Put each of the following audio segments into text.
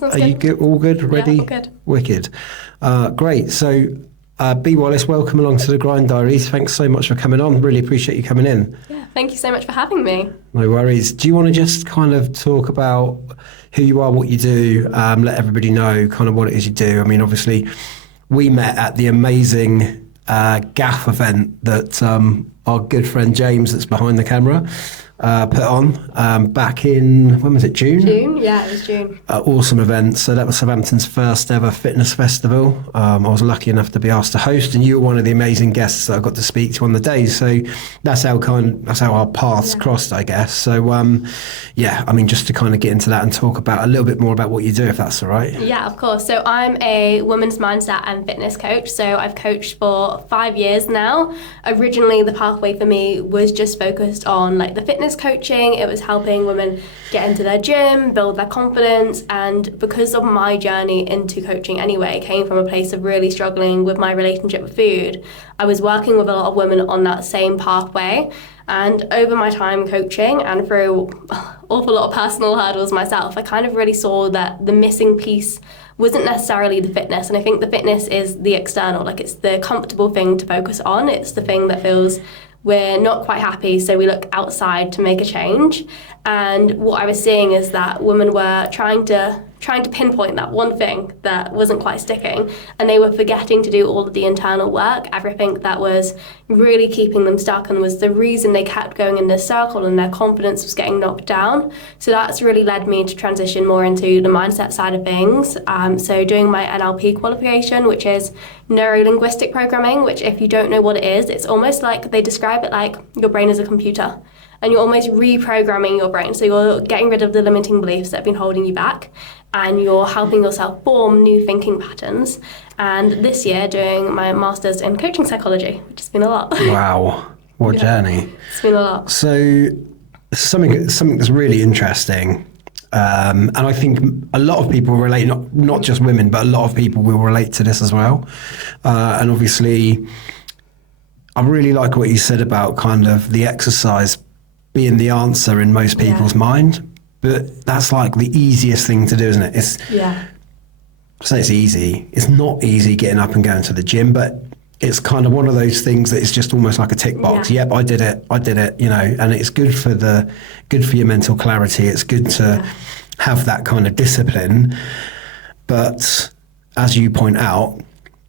sounds Are good. you good? All good? Ready? Yeah, all good. Wicked. Great. So, B. Wallis, welcome along to the Grind Diaries. Thanks so much for coming on. Really appreciate you coming in. Yeah, thank you so much for having me. No worries. Do you want to just kind of talk about who you are, what you do, let everybody know kind of what it is you do? I mean, obviously, we met at the amazing GAF event that our good friend James, that's behind the camera, put on back in, when was it, June? June? Yeah, it was June. Awesome event. So that was Southampton's first ever fitness festival. I was lucky enough to be asked to host, and you were one of the amazing guests that I got to speak to on the day. So that's how our paths crossed, I guess. So yeah, I mean, just to kind of get into that and talk about a little bit more about what you do, if that's all right. Yeah, of course. So I'm a women's mindset and fitness coach. So I've coached for 5 years now. Originally, the pathway for me was just focused on like the fitness coaching. It was helping women get into their gym, build their confidence, and because of my journey into coaching anyway, came from a place of really struggling with my relationship with food. I was working with a lot of women on that same pathway, and over my time coaching and through an awful lot of personal hurdles myself, I kind of really saw that the missing piece wasn't necessarily the fitness. And I think the fitness is the external, like it's the comfortable thing to focus on. It's the thing that feels we're not quite happy, so we look outside to make a change. And what I was seeing is that women were trying to pinpoint that one thing that wasn't quite sticking, and they were forgetting to do all of the internal work, everything that was really keeping them stuck and was the reason they kept going in this circle and their confidence was getting knocked down. So that's really led me to transition more into the mindset side of things. So doing my NLP qualification, which is neuro-linguistic programming, which if you don't know what it is, it's almost like they describe it like your brain is a computer. And you're almost reprogramming your brain. So you're getting rid of the limiting beliefs that have been holding you back, and you're helping yourself form new thinking patterns. And this year, doing my master's in coaching psychology, which has been a lot. Wow, what a journey. It's been a lot. So something that's really interesting, and I think a lot of people relate, not just women, but a lot of people will relate to this as well. And obviously, I really like what you said about kind of the exercise being the answer in most people's mind, but that's like the easiest thing to do, isn't it? Say it's easy. It's not easy getting up and going to the gym, but it's kind of one of those things that it's just almost like a tick box. Yep, I did it, you know, and it's good for your mental clarity. It's good to have that kind of discipline. But as you point out,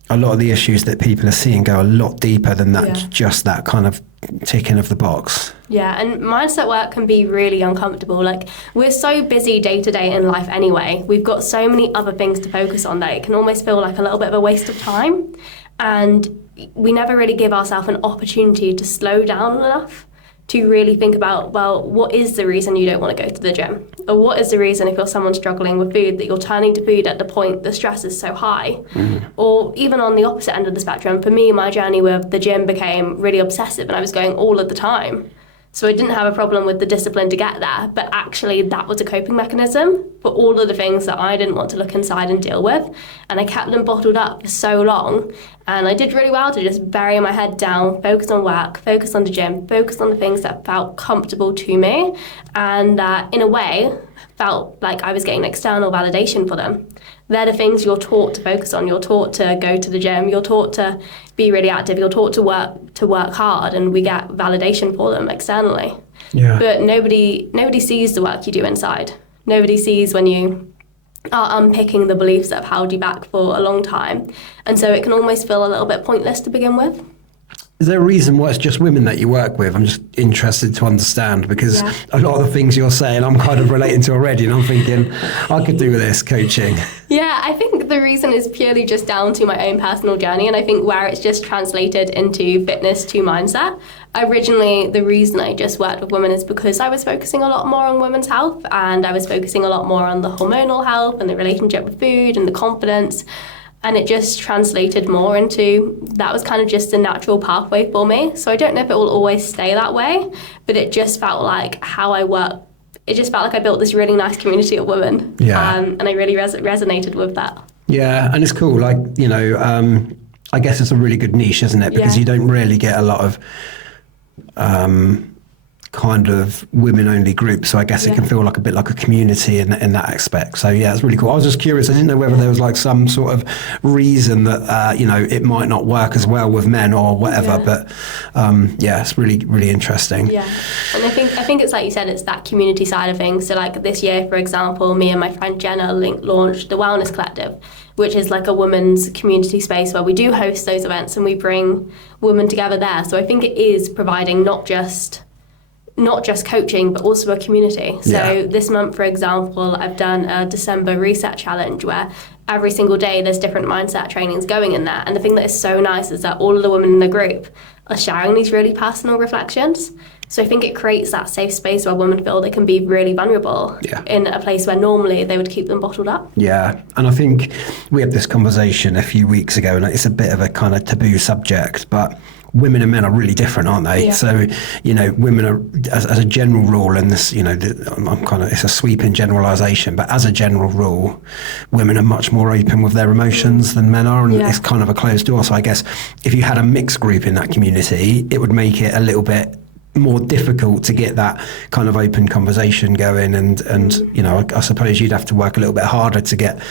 a lot of the issues that people are seeing go a lot deeper than that, just that kind of ticking of the box. Yeah, and mindset work can be really uncomfortable. Like, we're so busy day to day in life anyway. We've got so many other things to focus on that it can almost feel like a little bit of a waste of time. And we never really give ourselves an opportunity to slow down enough to really think about, well, what is the reason you don't want to go to the gym? Or what is the reason if you're someone struggling with food that you're turning to food at the point the stress is so high? Or even on the opposite end of the spectrum, for me, my journey with the gym became really obsessive and I was going all of the time. So I didn't have a problem with the discipline to get there, but actually that was a coping mechanism for all of the things that I didn't want to look inside and deal with. And I kept them bottled up for so long. And I did really well to just bury my head down, focus on work, focus on the gym, focus on the things that felt comfortable to me. And in a way, felt like I was getting external validation for them. They're the things you're taught to focus on. You're taught to go to the gym. You're taught to be really active. You're taught to work hard, and we get validation for them externally. Yeah. But nobody sees the work you do inside. Nobody sees when you are unpicking the beliefs that have held you back for a long time. And so it can almost feel a little bit pointless to begin with. Is there a reason why it's just women that you work with? I'm just interested to understand, because a lot of the things you're saying I'm kind of relating to already, and I'm thinking I could do with this coaching. Yeah, I think the reason is purely just down to my own personal journey, and I think where it's just translated into fitness to mindset. Originally, the reason I just worked with women is because I was focusing a lot more on women's health, and I was focusing a lot more on the hormonal health and the relationship with food and the confidence. And it just translated more into, that was kind of just a natural pathway for me. So I don't know if it will always stay that way, but it just felt like how I work. It just felt like I built this really nice community of women. Yeah. And I really resonated with that. Yeah, and it's cool. Like, you know, I guess it's a really good niche, isn't it? Because you don't really get a lot of kind of women-only group, so I guess it can feel like a bit like a community in that aspect. So yeah, it's really cool. I was just curious. I didn't know whether there was like some sort of reason that it might not work as well with men or whatever. But it's really interesting. Yeah, and I think it's like you said, it's that community side of things. So like this year, for example, me and my friend Jenna launched the Wellness Collective, which is like a women's community space where we do host those events and we bring women together there. So I think it is providing not just coaching, but also a community. So this month, for example, I've done a December reset challenge where every single day there's different mindset trainings going in there. And the thing that is so nice is that all of the women in the group are sharing these really personal reflections. So I think it creates that safe space where women feel they can be really vulnerable in a place where normally they would keep them bottled up. Yeah, and I think we had this conversation a few weeks ago, and it's a bit of a kind of taboo subject, but women and men are really different, aren't they? Yeah. So, women are, as a general rule, and this, it's a sweeping generalisation, but as a general rule, women are much more open with their emotions than men are, and it's kind of a closed door. So I guess if you had a mixed group in that community, it would make it a little bit more difficult to get that kind of open conversation going, and I suppose you'd have to work a little bit harder to get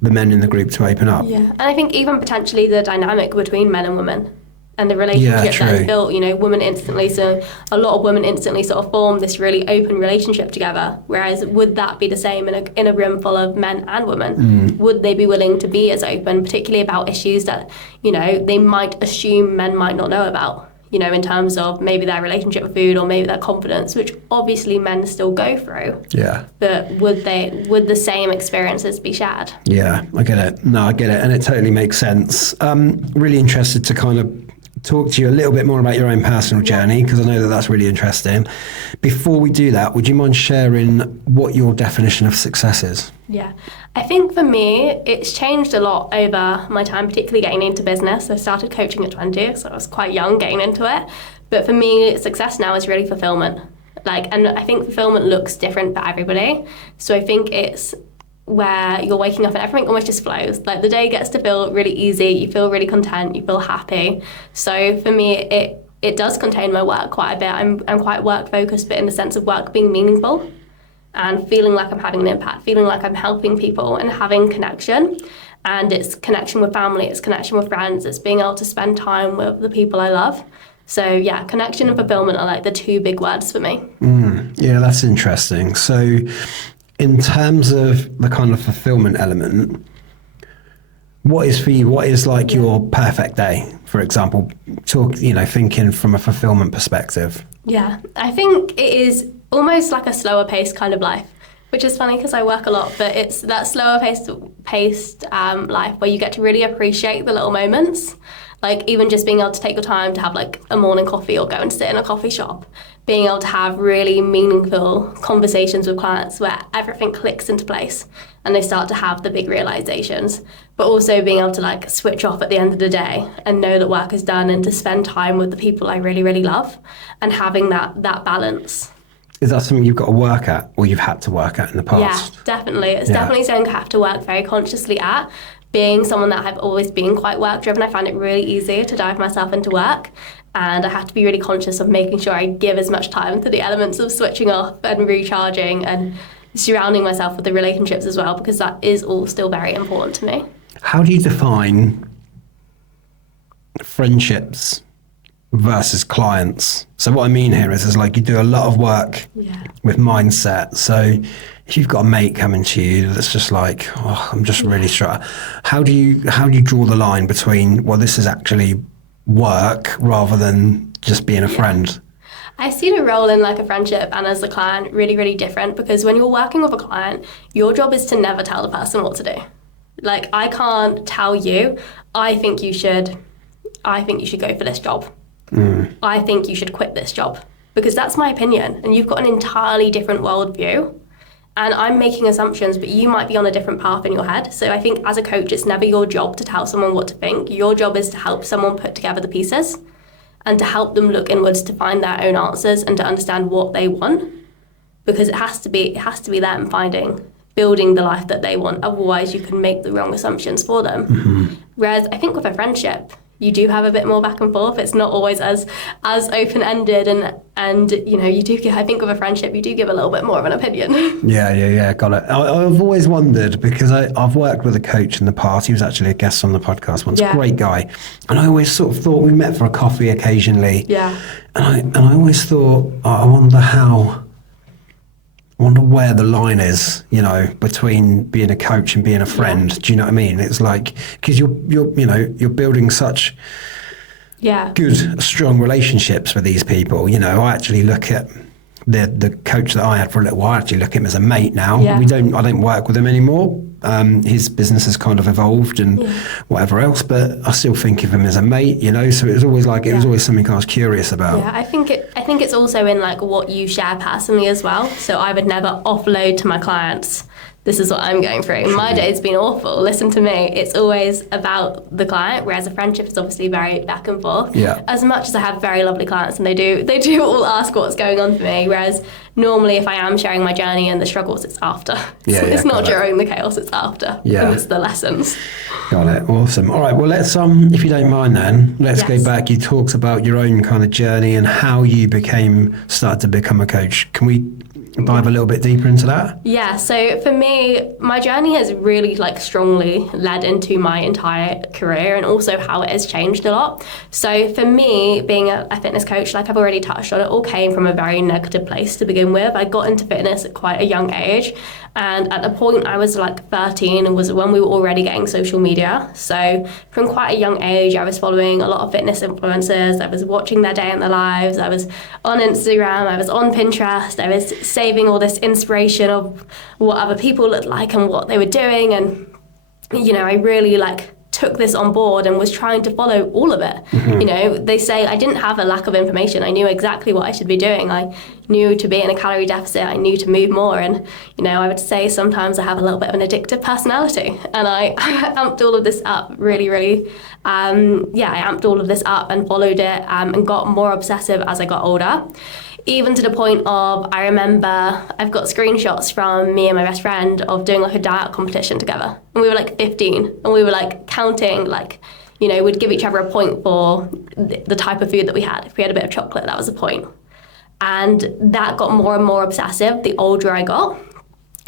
the men in the group to open up. Yeah, and I think even potentially the dynamic between men and women and the relationship that is built, women instantly, so a lot of women instantly sort of form this really open relationship together, whereas would that be the same in a room full of men and women? Would they be willing to be as open, particularly about issues that they might assume men might not know about, in terms of maybe their relationship with food or maybe their confidence, which obviously men still go through. Yeah. But would the same experiences be shared? Yeah, I get it. No, I get it. And it totally makes sense. Really interested to kind of talk to you a little bit more about your own personal journey, because I know that that's really interesting. Before we do that, would you mind sharing what your definition of success is? Yeah, I think for me, it's changed a lot over my time, particularly getting into business. I started coaching at 20, so I was quite young getting into it. But for me, success now is really fulfillment. And I think fulfillment looks different for everybody. So I think it's where you're waking up and everything almost just flows. Like the day gets to feel really easy, you feel really content, you feel happy. So for me, it does contain my work quite a bit. I'm quite work focused, but in the sense of work being meaningful and feeling like I'm having an impact, feeling like I'm helping people and having connection. And it's connection with family, it's connection with friends, it's being able to spend time with the people I love. So yeah, connection and fulfillment are like the two big words for me. Yeah, that's interesting. So in terms of the kind of fulfillment element, what is for you? What is like your perfect day, for example? Thinking from a fulfillment perspective. Yeah, I think it is almost like a slower paced kind of life, which is funny because I work a lot, but it's that slower paced life where you get to really appreciate the little moments. Like even just being able to take your time to have like a morning coffee or go and sit in a coffee shop, being able to have really meaningful conversations with clients where everything clicks into place and they start to have the big realizations, but also being able to like switch off at the end of the day and know that work is done and to spend time with the people I really, really love and having that balance. Is that something you've got to work at or you've had to work at in the past? Yeah, definitely. It's definitely something I have to work very consciously at. Being someone that I've always been quite work driven, I find it really easy to dive myself into work. And I have to be really conscious of making sure I give as much time to the elements of switching off and recharging and surrounding myself with the relationships as well, because that is all still very important to me. How do you define friendships versus clients? So what I mean here is like you do a lot of work with mindset. So if you've got a mate coming to you that's just like, I'm just really struggling, how do you draw the line between, well, this is actually work rather than just being a friend? I see the role in like a friendship and as a client really, really different, because when you're working with a client, your job is to never tell the person what to do. Like I can't tell you, I think you should go for this job. I think you should quit this job, because that's my opinion and you've got an entirely different worldview and I'm making assumptions, but you might be on a different path in your head. So I think as a coach, it's never your job to tell someone what to think. Your job is to help someone put together the pieces and to help them look inwards to find their own answers and to understand what they want, because it has to be them building the life that they want. Otherwise you can make the wrong assumptions for them. Whereas I think with a friendship, you do have a bit more back and forth. It's not always as open-ended, and you do give, I think with a friendship, you do give a little bit more of an opinion. Yeah, got it. I've always wondered, because I've worked with a coach in the past. He was actually a guest on the podcast once, great guy. And I always sort of thought, we met for a coffee occasionally. Yeah. And I always thought, I wonder where the line is, between being a coach and being a friend. Yeah. Do you know what I mean? It's like, because you're building such good, strong relationships with these people. I actually look at the coach that I had for a little while. I actually look at him as a mate now. Yeah. I don't work with him anymore. His business has kind of evolved and whatever else, but I still think of him as a mate, so it was always it was always something I was curious about. Yeah, I think it's also in what you share personally as well. So I would never offload to my clients, this is what I'm going through. My day's been awful. Listen to me. It's always about the client, whereas a friendship is obviously very back and forth. Yeah. As much as I have very lovely clients and they do all ask what's going on for me, whereas normally if I am sharing my journey and the struggles, it's after. It's not during the chaos, it's after. Yeah. And it's the lessons. Got it. Awesome. All right, well, let's if you don't mind then, let's go back. You talked about your own kind of journey and how you started to become a coach. Can we dive a little bit deeper into that? Yeah, so for me, my journey has really strongly led into my entire career and also how it has changed a lot. So for me, being a fitness coach, like I've already touched on, it all came from a very negative place to begin with. I got into fitness at quite a young age, and at the point I was 13 and was when we were already getting social media. So from quite a young age, I was following a lot of fitness influencers. I was watching their day in their lives. I was on Instagram. I was on Pinterest. I was saving all this inspiration of what other people looked like and what they were doing. And, I really took this on board and was trying to follow all of it. Mm-hmm. They say I didn't have a lack of information. I knew exactly what I should be doing. I knew to be in a calorie deficit. I knew to move more. And, I would say sometimes I have a little bit of an addictive personality. And I amped all of this up really, really. I amped all of this up and followed it and got more obsessive as I got older. Even to the point of, I remember I've got screenshots from me and my best friend of doing a diet competition together. And we were 15 and we were counting, we'd give each other a point for the type of food that we had. If we had a bit of chocolate, that was a point. And that got more and more obsessive the older I got,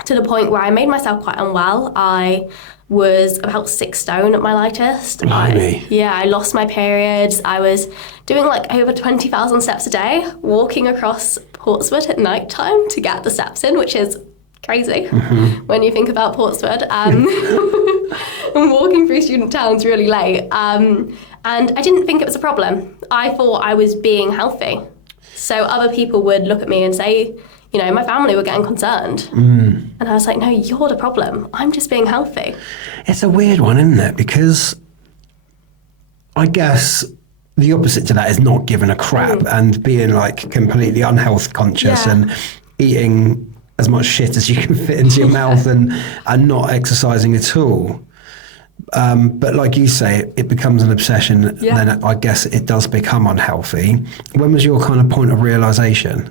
to the point where I made myself quite unwell. I was about 6 stone at my lightest. I lost my periods. I was doing over 20,000 steps a day, walking across Portsmouth at night time to get the steps in, which is crazy when you think about Portsmouth. And walking through student towns really late. And I didn't think it was a problem. I thought I was being healthy. So other people would look at me and say, my family were getting concerned. And I was like, no, you're the problem. I'm just being healthy. It's a weird one, isn't it? Because I guess the opposite to that is not giving a crap and being completely unhealth conscious and eating as much shit as you can fit into your mouth and not exercising at all. But like you say, it becomes an obsession. Then I guess it does become unhealthy. When was your kind of point of realization?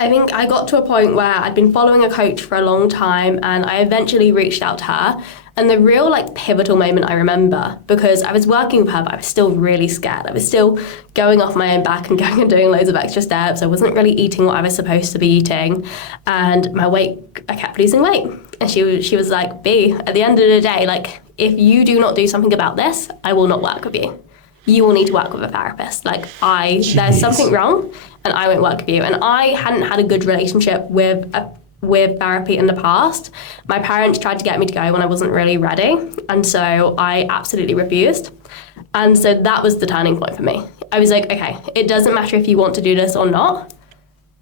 I think I got to a point where I'd been following a coach for a long time, and I eventually reached out to her. And the real pivotal moment I remember, because I was working with her, but I was still really scared. I was still going off my own back and going and doing loads of extra steps. I wasn't really eating what I was supposed to be eating. And I kept losing weight. And she was like, B, at the end of the day, if you do not do something about this, I will not work with you. You will need to work with a therapist. There's something wrong, and I won't work with you. And I hadn't had a good relationship with therapy in the past. My parents tried to get me to go when I wasn't really ready, and so I absolutely refused. And so that was the turning point for me. I was like, okay, it doesn't matter if you want to do this or not.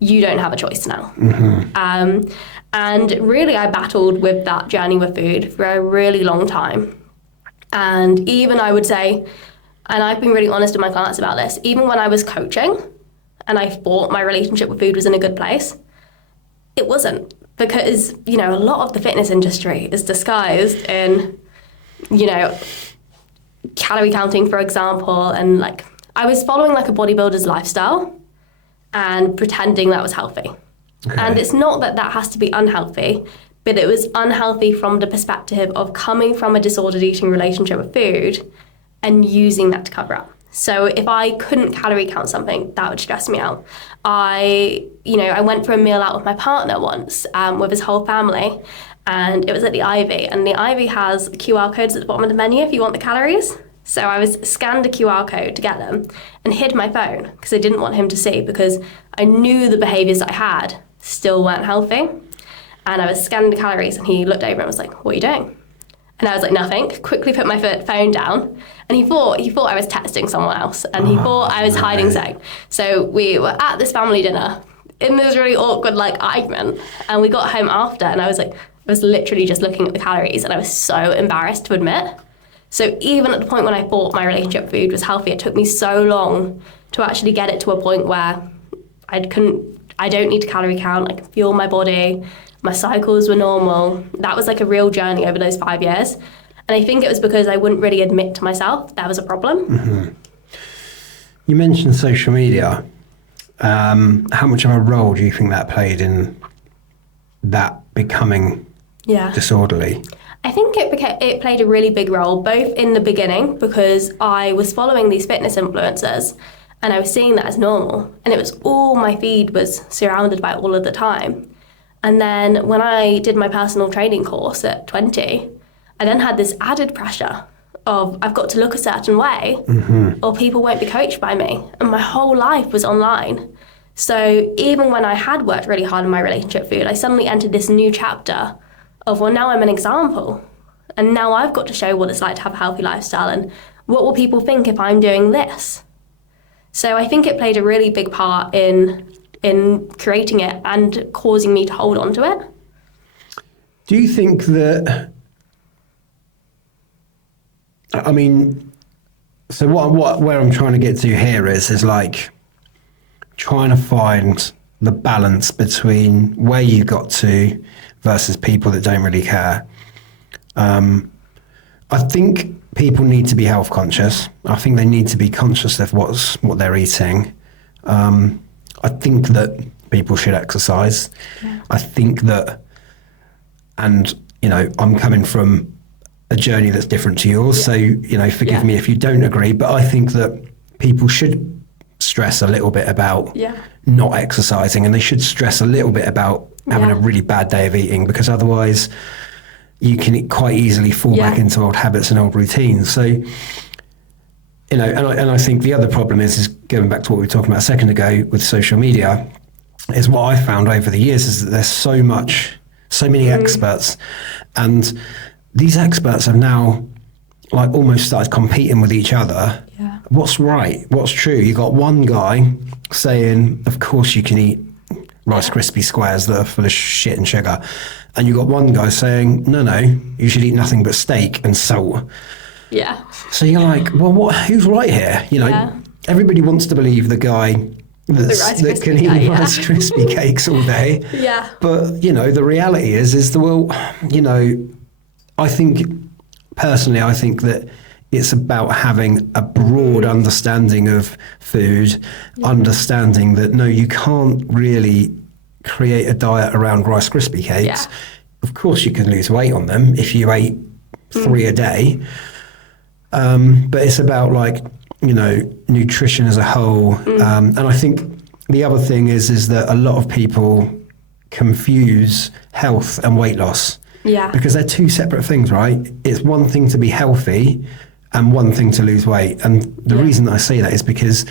You don't have a choice now. Mm-hmm. And really, I battled with that journey with food for a really long time. And even I would say, and I've been really honest with my clients about this, even when I was coaching and I thought my relationship with food was in a good place, it wasn't. Because, a lot of the fitness industry is disguised in, calorie counting, for example. And I was following a bodybuilder's lifestyle and pretending that was healthy. Okay. And it's not that has to be unhealthy, but it was unhealthy from the perspective of coming from a disordered eating relationship with food and using that to cover up. So if I couldn't calorie count something, that would stress me out. I went for a meal out with my partner once, with his whole family, and it was at the Ivy. And the Ivy has QR codes at the bottom of the menu if you want the calories. So I scanned a QR code to get them and hid my phone because I didn't want him to see, because I knew the behaviours that I had still weren't healthy. And I was scanning the calories, and he looked over and was like, "What are you doing?" And I was like, "Nothing." Quickly put my phone down, and he thought I was texting someone else, and he thought I was hiding something. So we were at this family dinner in this really awkward argument, and we got home after, and I was literally just looking at the calories, and I was so embarrassed to admit. So even at the point when I thought my relationship food was healthy, it took me so long to actually get it to a point where I don't need to calorie count. I can fuel my body. My cycles were normal. That was a real journey over those 5 years. And I think it was because I wouldn't really admit to myself there was a problem. Mm-hmm. You mentioned social media. How much of a role do you think that played in that becoming disorderly? I think it played a really big role, both in the beginning, because I was following these fitness influencers and I was seeing that as normal. And it was all my feed was surrounded by all of the time. And then when I did my personal training course at 20, I then had this added pressure of I've got to look a certain way or people won't be coached by me. And my whole life was online. So even when I had worked really hard on my relationship food, I suddenly entered this new chapter of, well, now I'm an example. And now I've got to show what it's like to have a healthy lifestyle, and what will people think if I'm doing this? So I think it played a really big part in creating it and causing me to hold on to it. Do you think that, I mean, so where I'm trying to get to here is trying to find the balance between where you got to versus people that don't really care. I think people need to be health conscious. I think they need to be conscious of what they're eating. I think that people should exercise. Yeah. I think that, and I'm coming from a journey that's different to yours, so forgive me if you don't agree, but I think that people should stress a little bit about not exercising, and they should stress a little bit about having a really bad day of eating, because otherwise you can quite easily fall back into old habits and old routines. So, and I think the other problem is going back to what we were talking about a second ago with social media, is what I found over the years is that there's so many experts, and these experts have now almost started competing with each other. Yeah. What's right? What's true? You got one guy saying, of course you can eat Rice Krispie squares that are full of shit and sugar. And you got one guy saying, no, you should eat nothing but steak and salt. Yeah. So you're like, well, who's right here? Everybody wants to believe the guy that can eat Rice Krispie cakes all day. Yeah. But, the reality is I think that it's about having a broad understanding of food, understanding that, no, you can't really create a diet around Rice Krispie cakes. Yeah. Of course you can lose weight on them if you ate 3 a day. But it's about nutrition as a whole. And I think the other thing is that a lot of people confuse health and weight loss. Yeah. Because they're two separate things, right? It's one thing to be healthy and one thing to lose weight. And the reason that I say that is because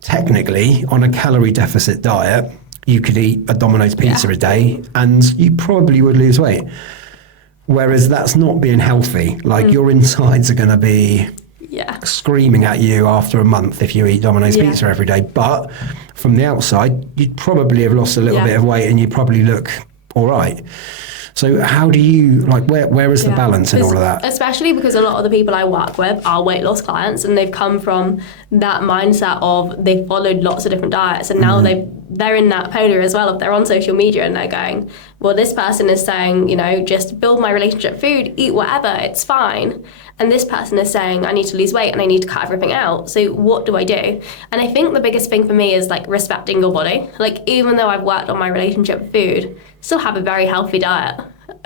technically on a calorie deficit diet, you could eat a Domino's pizza a day and you probably would lose weight. Whereas that's not being healthy. Your insides are going to be screaming at you after a month if you eat Domino's pizza every day. But from the outside, you'd probably have lost a little bit of weight and you'd probably look all right. So how do you, where is the balance in all of that? Especially because a lot of the people I work with are weight loss clients, and they've come from that mindset of they've followed lots of different diets, and now they're in that polar as well. If they're on social media and they're going, well, this person is saying, just build my relationship food, eat whatever, it's fine. And this person is saying, I need to lose weight and I need to cut everything out. So what do I do? And I think the biggest thing for me is respecting your body. Even though I've worked on my relationship with food, still have a very healthy diet.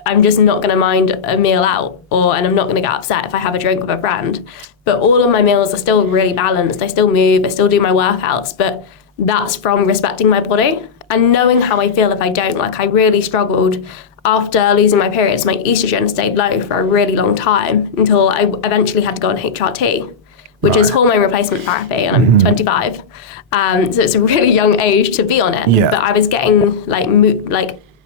I'm just not going to mind a meal out, and I'm not going to get upset if I have a drink with a friend. But all of my meals are still really balanced. I still move, I still do my workouts, but that's from respecting my body and knowing how I feel if I don't. Like, I really struggled after losing my periods. My estrogen stayed low for a really long time until I eventually had to go on HRT, which is hormone replacement therapy, and I'm 25. So it's a really young age to be on it. Yeah. But I was getting like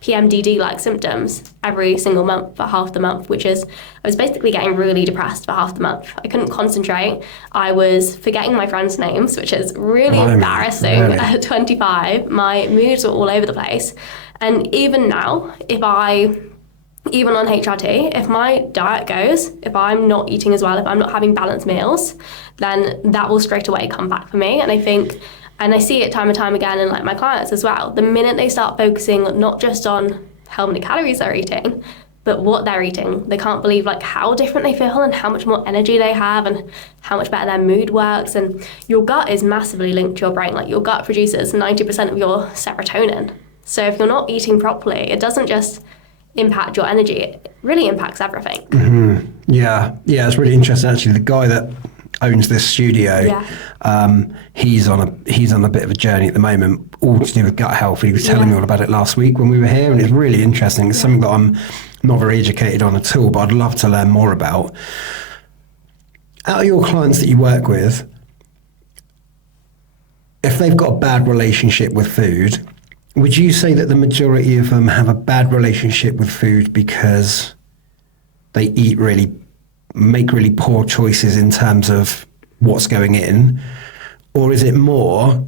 PMDD-like symptoms every single month for half the month, which is, I was basically getting really depressed for half the month. I couldn't concentrate. I was forgetting my friends' names, which is really embarrassing at 25. My moods were all over the place. And even now, even on HRT, if my diet goes, if I'm not eating as well, if I'm not having balanced meals, then that will straight away come back for me. And I think, and I see it time and time again in like my clients as well, the minute they start focusing not just on how many calories they're eating, but what they're eating, they can't believe like how different they feel and how much more energy they have and how much better their mood works. And your gut is massively linked to your brain. Like, your gut produces 90% of your serotonin. So if you're not eating properly, it doesn't just impact your energy, it really impacts everything. Mm-hmm. Yeah, it's really interesting actually. The guy that owns this studio, he's on a bit of a journey at the moment, all to do with gut health. He was telling me all about it last week when we were here, and it's really interesting. It's something that I'm not very educated on at all, but I'd love to learn more about. Out of your clients that you work with, if they've got a bad relationship with food, would you say that the majority of them have a bad relationship with food because they make really poor choices in terms of what's going in? Or is it more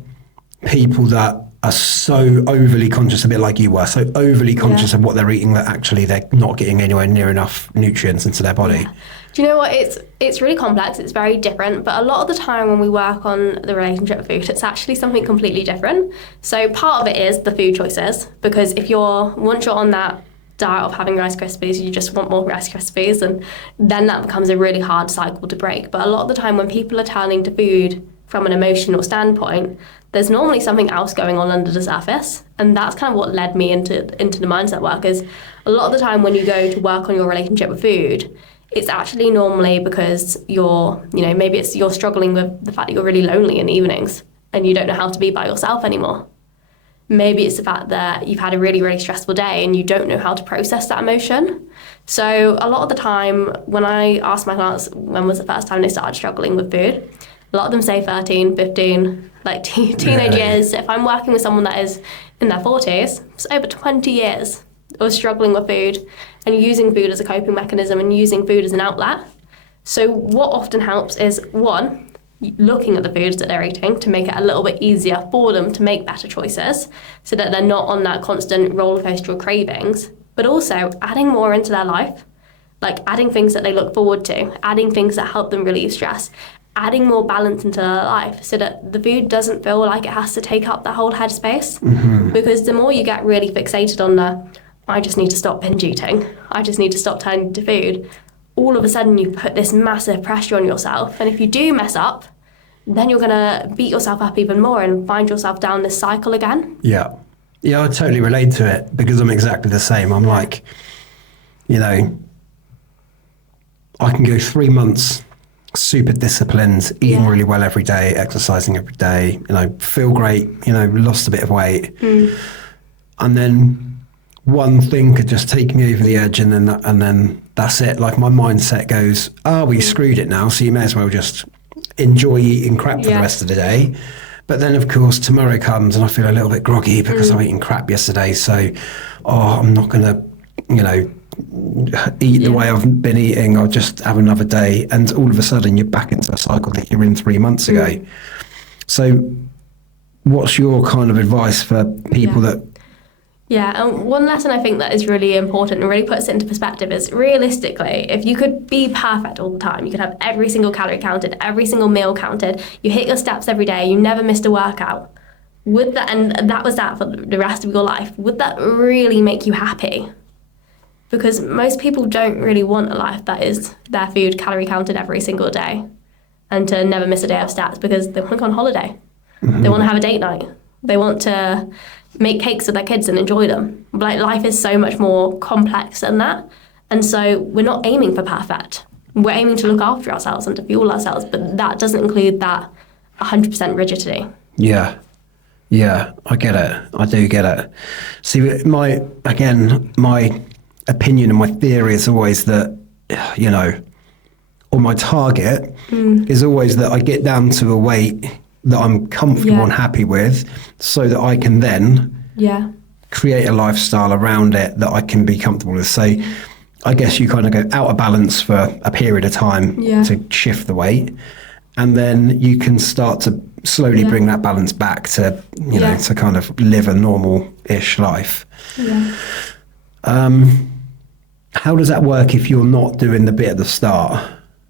people that are so overly conscious, a bit like you were, so overly conscious of what they're eating that actually they're not getting anywhere near enough nutrients into their body? Yeah. Do you know what? It's really complex. It's very different. But a lot of the time when we work on the relationship with food, it's actually something completely different. So part of it is the food choices, because once you're on that diet of having Rice Krispies, you just want more Rice Krispies, and then that becomes a really hard cycle to break. But a lot of the time when people are turning to food from an emotional standpoint, there's normally something else going on under the surface. And that's kind of what led me into the mindset work. Is a lot of the time when you go to work on your relationship with food, it's actually normally because maybe you're struggling with the fact that you're really lonely in the evenings and you don't know how to be by yourself anymore. Maybe it's the fact that you've had a really, really stressful day and you don't know how to process that emotion. So a lot of the time when I ask my clients when was the first time they started struggling with food, a lot of them say 13, 15, like teenage years. If I'm working with someone that is in their 40s, it's over 20 years of struggling with food and using food as a coping mechanism and using food as an outlet. So what often helps is, one, looking at the foods that they're eating to make it a little bit easier for them to make better choices so that they're not on that constant roller coaster of cravings, but also adding more into their life, like adding things that they look forward to, adding things that help them relieve stress, adding more balance into their life so that the food doesn't feel like it has to take up the whole headspace. Mm-hmm. Because the more you get really fixated on I just need to stop binge eating, I just need to stop turning to food, all of a sudden you put this massive pressure on yourself. And if you do mess up, then you're going to beat yourself up even more and find yourself down this cycle again. Yeah, I totally relate to it because I'm exactly the same. I'm like, I can go 3 months super disciplined, eating really well every day, exercising every day, feel great, lost a bit of weight. And then one thing could just take me over the edge and then that's it. Like my mindset goes, we screwed it now, so you may as well just enjoy eating crap for the rest of the day. But then of course tomorrow comes and I feel a little bit groggy because I'm eating crap yesterday, so I'm not gonna eat the way I've been eating. I'll just have another day, and all of a sudden you're back into a cycle that you're in 3 months ago. So what's your kind of advice for people that... Yeah, and one lesson I think that is really important and really puts it into perspective is, realistically, if you could be perfect all the time, you could have every single calorie counted, every single meal counted, you hit your steps every day, you never missed a workout, and that was that for the rest of your life, would that really make you happy? Because most people don't really want a life that is their food calorie counted every single day and to never miss a day of stats, because they want to go on holiday. Mm-hmm. They want to have a date night. They want to make cakes with their kids and enjoy them. Like, life is so much more complex than that. And so we're not aiming for perfect. We're aiming to look after ourselves and to fuel ourselves, but that doesn't include that 100% rigidity. Yeah. Yeah, I get it. I do get it. See, my opinion and my theory is always that, you know, or my target is always that I get down to a weight that I'm comfortable and happy with, so that I can then create a lifestyle around it that I can be comfortable with. So I guess you kind of go out of balance for a period of time to shift the weight, and then you can start to slowly bring that balance back to, you know, to kind of live a normal-ish life. How does that work if you're not doing the bit at the start?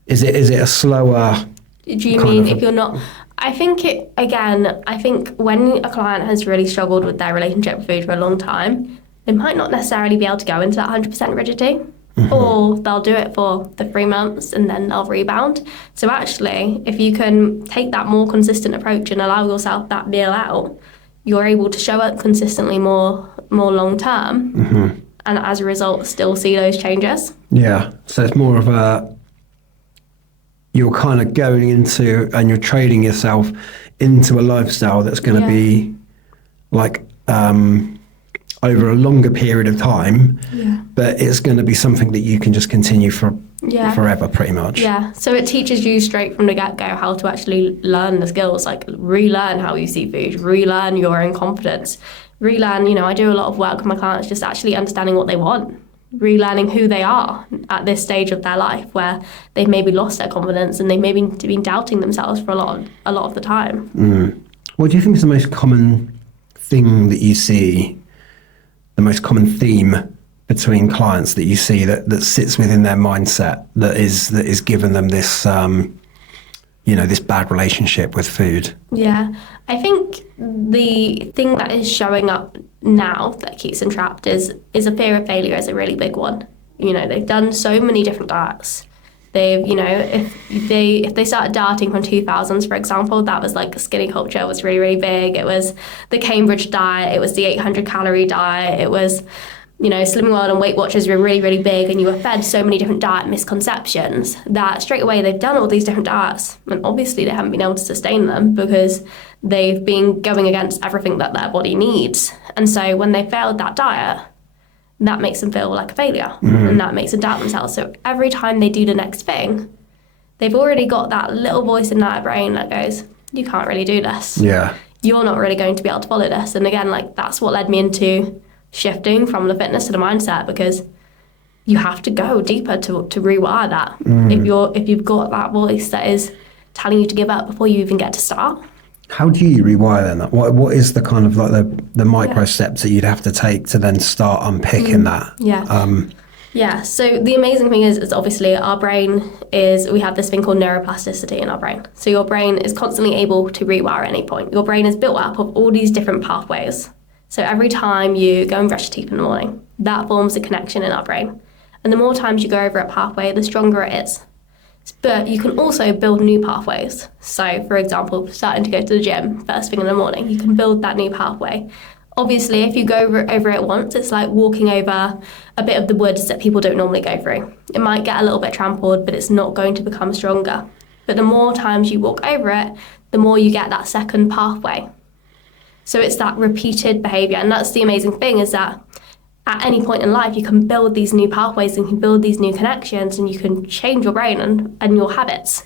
Is it a slower? Do you mean if you're not? I think when a client has really struggled with their relationship with food for a long time, they might not necessarily be able to go into that 100% rigidity. Or they'll do it for the 3 months and then they'll rebound. So actually, if you can take that more consistent approach and allow yourself that meal out, you're able to show up consistently more long term, and as a result, still see those changes. Yeah. So it's more of you're kind of going into and you're trading yourself into a lifestyle that's going to be like over a longer period of time, but it's going to be something that you can just continue for forever, pretty much. Yeah, so it teaches you straight from the get-go how to actually learn the skills, like relearn how you see food, relearn your own confidence, relearn, you know, I do a lot of work with my clients just actually understanding what they want, relearning who they are at this stage of their life where they've maybe lost their confidence and they've maybe been doubting themselves for a lot of the time. What do you think is the most common thing that you see, the most common theme between clients that you see that sits within their mindset that is giving them this this bad relationship with food? Yeah, I think the thing that is showing up now that keeps them trapped is a fear of failure is a really big one. You know, they've done so many different diets. They've, you know, if they started dieting from 2000s, for example, that was like skinny culture was really, really big. It was the Cambridge diet. It was the 800 calorie diet. It was, you know, Slimming World and Weight Watchers were really, really big, and you were fed so many different diet misconceptions that straight away they've done all these different diets, and obviously they haven't been able to sustain them because they've been going against everything that their body needs. And so when they failed that diet, that makes them feel like a failure, and that makes them doubt themselves. So every time they do the next thing, they've already got that little voice in their brain that goes, you can't really do this. Yeah. You're not really going to be able to follow this. And again, like, that's what led me into shifting from the fitness to the mindset, because you have to go deeper to rewire that. If you've got that voice that is telling you to give up before you even get to start. How do you rewire then? What is the kind of like the micro steps that you'd have to take to then start unpicking that? So the amazing thing is obviously our brain we have this thing called neuroplasticity in our brain. So your brain is constantly able to rewire at any point. Your brain is built up of all these different pathways. So every time you go and brush your teeth in the morning, that forms a connection in our brain. And the more times you go over a pathway, the stronger it is. But you can also build new pathways. So, for example, starting to go to the gym first thing in the morning, you can build that new pathway. Obviously, if you go over it once, it's like walking over a bit of the woods that people don't normally go through. It might get a little bit trampled, but it's not going to become stronger. But the more times you walk over it, the more you get that second pathway. So it's that repeated behaviour. And that's the amazing thing, is that at any point in life, you can build these new pathways and you can build these new connections and you can change your brain and your habits.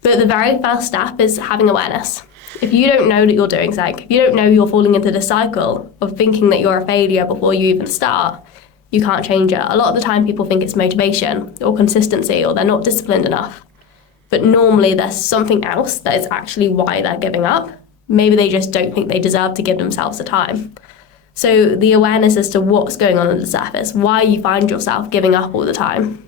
But the very first step is having awareness. If you don't know that you're doing something, if you don't know you're falling into the cycle of thinking that you're a failure before you even start, you can't change it. A lot of the time people think it's motivation or consistency or they're not disciplined enough. But normally there's something else that is actually why they're giving up. Maybe they just don't think they deserve to give themselves the time. So the awareness as to what's going on under the surface, why you find yourself giving up all the time,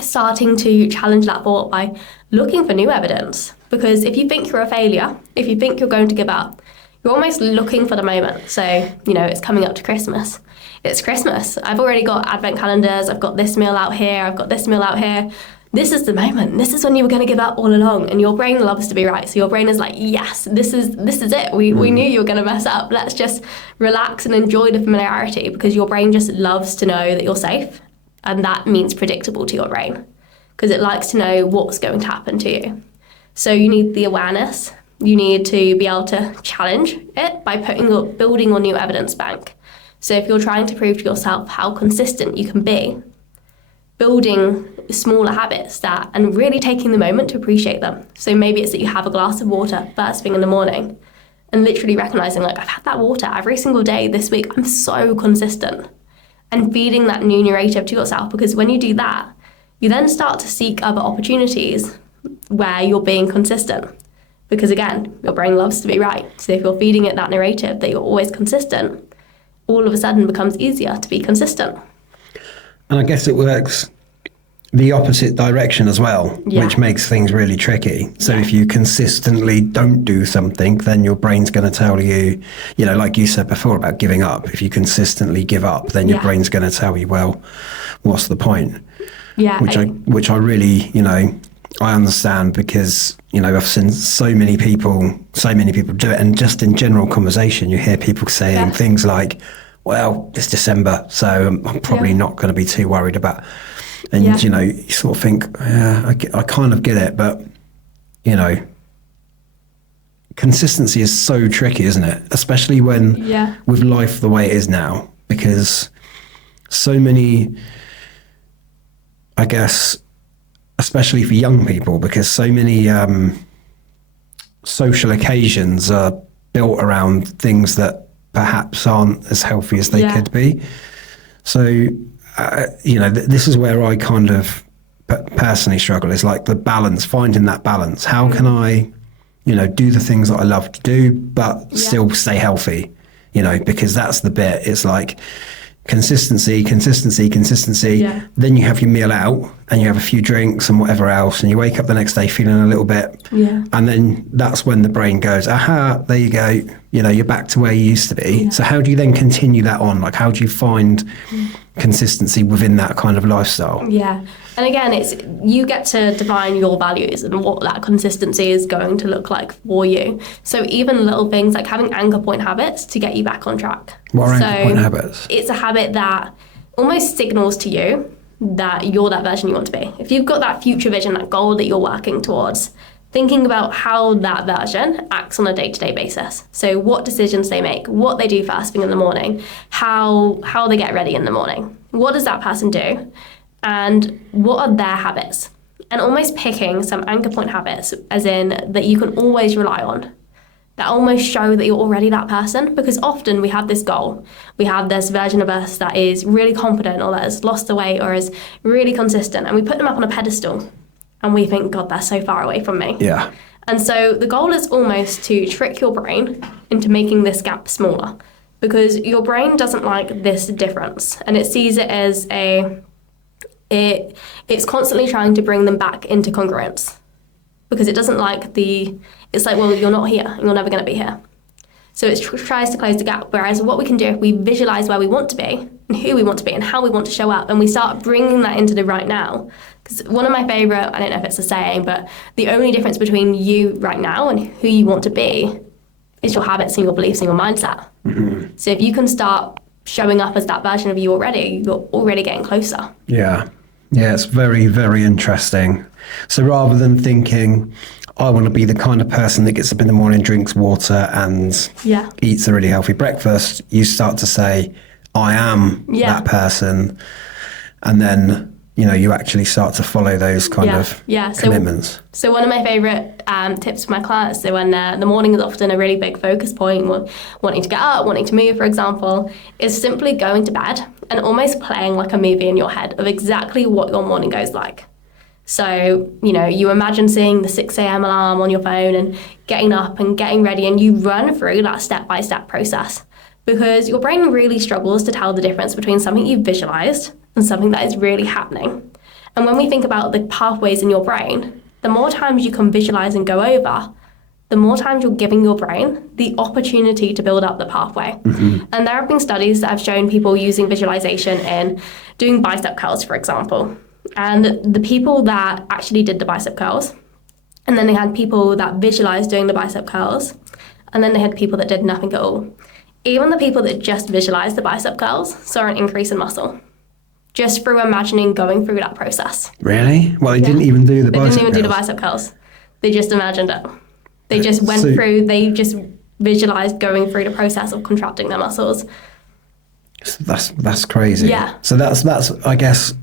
starting to challenge that thought by looking for new evidence. Because if you think you're a failure, if you think you're going to give up, you're almost looking for the moment. So, you know, it's coming up to Christmas. It's Christmas. I've already got advent calendars. I've got this meal out here. I've got this meal out here. this is the moment. This is when you were going to give up all along. And your brain loves to be right. So your brain is like, yes, this is it. We knew you were going to mess up. Let's just relax and enjoy the familiarity, because your brain just loves to know that you're safe. And that means predictable to your brain, because it likes to know what's going to happen to you. So you need the awareness. You need to be able to challenge it by building your new evidence bank. So if you're trying to prove to yourself how consistent you can be, building smaller habits and really taking the moment to appreciate them. So maybe it's that you have a glass of water first thing in the morning, and literally recognizing, like, I've had that water every single day this week. I'm so consistent. And feeding that new narrative to yourself, because when you do that, you then start to seek other opportunities where you're being consistent. Because again, your brain loves to be right. So if you're feeding it that narrative that you're always consistent, all of a sudden becomes easier to be consistent. And I guess it works the opposite direction as well, which makes things really tricky. So if you consistently don't do something, then your brain's going to tell you, like you said before about giving up. If you consistently give up, then your brain's going to tell you, well, what's the point? Yeah. Which I really, I understand, because, I've seen so many people do it. And just in general conversation, you hear people saying things like, well, it's December, so I'm probably not going to be too worried about. And, you sort of think, I kind of get it, but, consistency is so tricky, isn't it? Especially when, with life the way it is now, because so many, I guess, especially for young people, because so many social occasions are built around things that perhaps aren't as healthy as they could be. So, this is where I kind of personally struggle, is like the balance, finding that balance. How can I, do the things that I love to do, but still stay healthy, because that's the bit. It's like consistency. Then you have your meal out and you have a few drinks and whatever else, and you wake up the next day feeling a little bit. And then that's when the brain goes, aha, there you go. You're back to where you used to be. So how do you then continue that on? Like, how do you find consistency within that kind of lifestyle? And again, it's you get to define your values and what that consistency is going to look like for you. So even little things like having anchor point habits to get you back on track. What are anchor point habits? It's a habit that almost signals to you that you're that version you want to be. If you've got that future vision, that goal that you're working towards, thinking about how that version acts on a day-to-day basis. So what decisions they make, what they do first thing in the morning, how they get ready in the morning. What does that person do? And what are their habits? And almost picking some anchor point habits, as in that you can always rely on, that almost show that you're already that person. Because often we have this goal, we have this version of us that is really confident, or that has lost the weight, or is really consistent, and we put them up on a pedestal and we think, God, they're so far away from me. And so the goal is almost to trick your brain into making this gap smaller, because your brain doesn't like this difference, and it sees it as it's constantly trying to bring them back into congruence, because it doesn't like it's like, well, you're not here, you're never going to be here. So it tries to close the gap. Whereas what we can do, if we visualize where we want to be and who we want to be and how we want to show up, and we start bringing that into the right now. Because one of my favorite, I don't know if it's a saying, but the only difference between you right now and who you want to be is your habits and your beliefs and your mindset. So if you can start showing up as that version of you already, you're already getting closer. Yeah, it's very, very interesting. So rather than thinking, I want to be the kind of person that gets up in the morning, drinks water and eats a really healthy breakfast, you start to say, I am that person. And then, you actually start to follow those kind of commitments. So one of my favourite tips for my clients, so when the morning is often a really big focus point, wanting to get up, wanting to move, for example, is simply going to bed and almost playing like a movie in your head of exactly what your morning goes like. So, you imagine seeing the 6 a.m. alarm on your phone and getting up and getting ready, and you run through that step-by-step process, because your brain really struggles to tell the difference between something you've visualized and something that is really happening. And when we think about the pathways in your brain, the more times you can visualize and go over, the more times you're giving your brain the opportunity to build up the pathway. And there have been studies that have shown people using visualization in doing bicep curls, for example. And the people that actually did the bicep curls, and then they had people that visualized doing the bicep curls, and then they had people that did nothing at all. Even the people that just visualized the bicep curls saw an increase in muscle just through imagining going through that process. Really? Well, they didn't even do the bicep curls. They didn't even do the bicep curls. They just imagined it. They just went through, they just visualized going through the process of contracting their muscles. That's crazy. Yeah. So that's I guess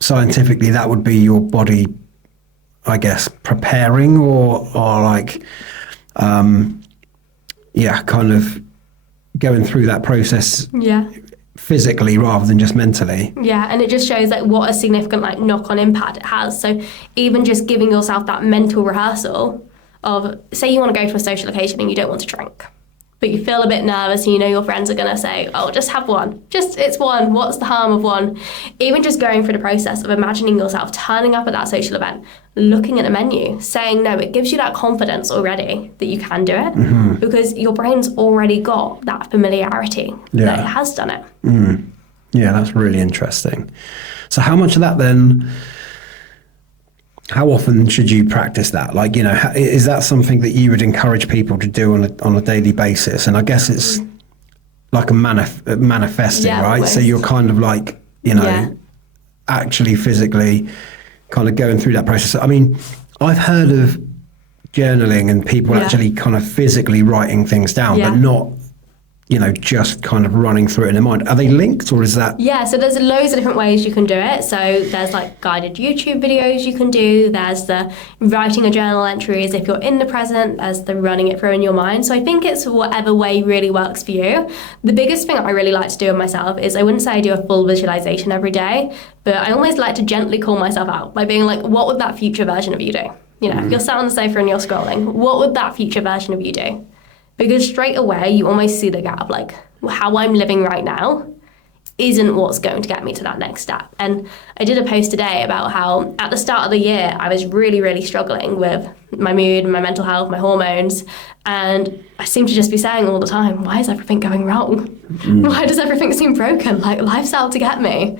scientifically that would be your body, I guess, preparing or like kind of going through that process physically rather than just mentally. Yeah, and it just shows like what a significant like knock-on impact it has. So even just giving yourself that mental rehearsal of, say you want to go to a social occasion and you don't want to drink, but you feel a bit nervous and you know your friends are going to say, oh, just have one. It's one. What's the harm of one? Even just going through the process of imagining yourself turning up at that social event, looking at a menu, saying no, it gives you that confidence already that you can do it because your brain's already got that familiarity that it has done it. Yeah, that's really interesting. So how much of that then... How often should you practice that? Like, you know, is that something that you would encourage people to do on a daily basis? And I guess it's like a manifesting, right? Almost. So you're kind of like, you know, actually physically kind of going through that process. I mean, I've heard of journaling and people actually kind of physically writing things down, but not, you know, just kind of running through it in their mind. Are they linked or is that? Yeah, so there's loads of different ways you can do it. So there's like guided YouTube videos you can do. There's the writing a journal entry as if you're in the present. There's the running it through in your mind. So I think it's whatever way really works for you. The biggest thing I really like to do myself is I wouldn't say I do a full visualization every day, but I almost like to gently call myself out by being like, what would that future version of you do? You know, if you're sat on the sofa and you're scrolling, what would that future version of you do? Because straight away, you almost see the gap, like how I'm living right now isn't what's going to get me to that next step. And I did a post today about how at the start of the year, I was really, really struggling with my mood, my mental health, my hormones. And I seem to just be saying all the time, why is everything going wrong? Why does everything seem broken? Like life's out to get me.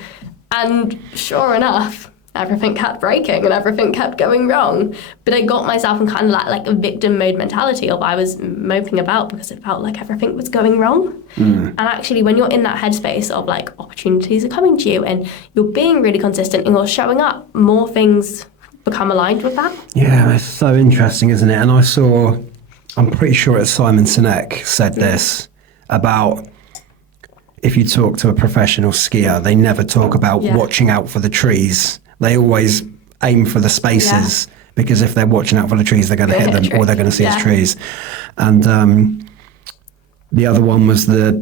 And sure enough, everything kept breaking and everything kept going wrong. But I got myself in kind of like a victim mode mentality of I was moping about because it felt like everything was going wrong. And actually when you're in that headspace of like opportunities are coming to you and you're being really consistent and you're showing up, more things become aligned with that. Yeah, it's so interesting, isn't it? And I'm pretty sure it's Simon Sinek said this about if you talk to a professional skier, they never talk about watching out for the trees. They always aim for the spaces because if they're watching out for the trees, they're going to hit them or they're going to see as trees. And the other one was have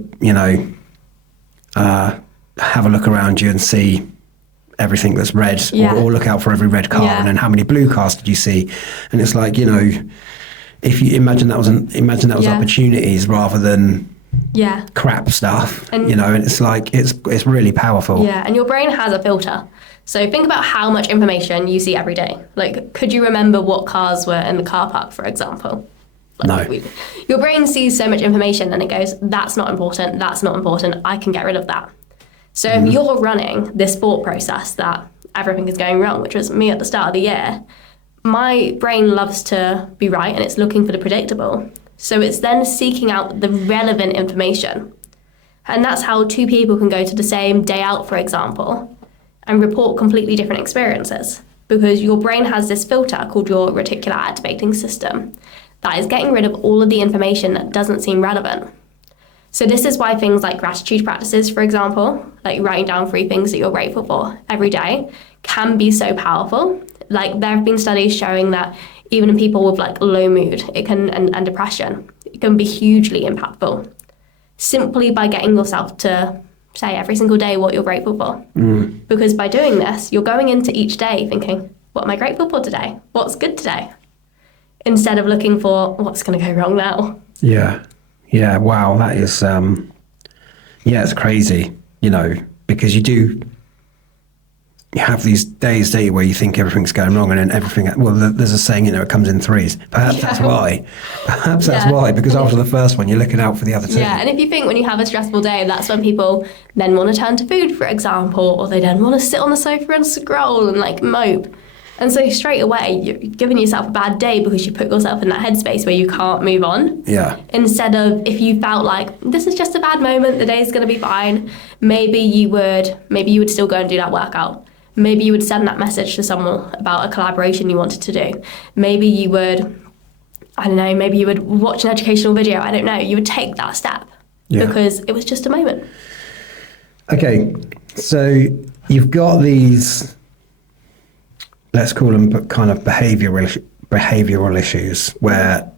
a look around you and see everything that's red or look out for every red car and then how many blue cars did you see? And it's like, you know, if you imagine that was opportunities rather than crap stuff, and, you know, and it's like, it's really powerful. Yeah, and your brain has a filter. So think about how much information you see every day. Like, could you remember what cars were in the car park, for example? Like, no. Your brain sees so much information and it goes, that's not important, I can get rid of that. So if you're running this thought process that everything is going wrong, which was me at the start of the year, my brain loves to be right and it's looking for the predictable. So it's then seeking out the relevant information. And that's how two people can go to the same day out, for example, and report completely different experiences. Because your brain has this filter called your reticular activating system that is getting rid of all of the information that doesn't seem relevant. So this is why things like gratitude practices, for example, like writing down 3 things that you're grateful for every day, can be so powerful. Like there have been studies showing that even in people with like low mood, and depression, it can be hugely impactful. Simply by getting yourself to say every single day what you're grateful for. Because by doing this, you're going into each day thinking, what am I grateful for today? What's good today? Instead of looking for what's going to go wrong now. Yeah, wow, that is, it's crazy, you know, because you do, you have these days, don't you, where you think everything's going wrong, and then everything. Well, there's a saying, it comes in threes. Perhaps that's why. Perhaps that's why, because after the first one, you're looking out for the other two. Yeah, and if you think when you have a stressful day, that's when people then want to turn to food, for example, or they then want to sit on the sofa and scroll and like mope. And so straight away, you're giving yourself a bad day because you put yourself in that headspace where you can't move on. Yeah. Instead of, if you felt like this is just a bad moment, the day's going to be fine, maybe you would still go and do that workout. Maybe you would send that message to someone about a collaboration you wanted to do. Maybe you would, I don't know, maybe you would watch an educational video. I don't know. You would take that step because it was just a moment. Okay, so you've got these, let's call them kind of behavioural issues where,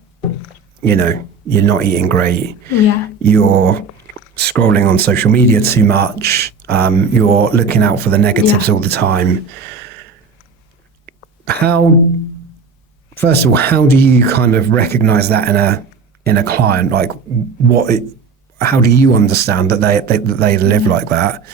you're not eating great. Yeah. You're scrolling on social media too much. You're looking out for the negatives all the time. First of all, how do you kind of recognize that in a client? Like, how do you understand that they live like that?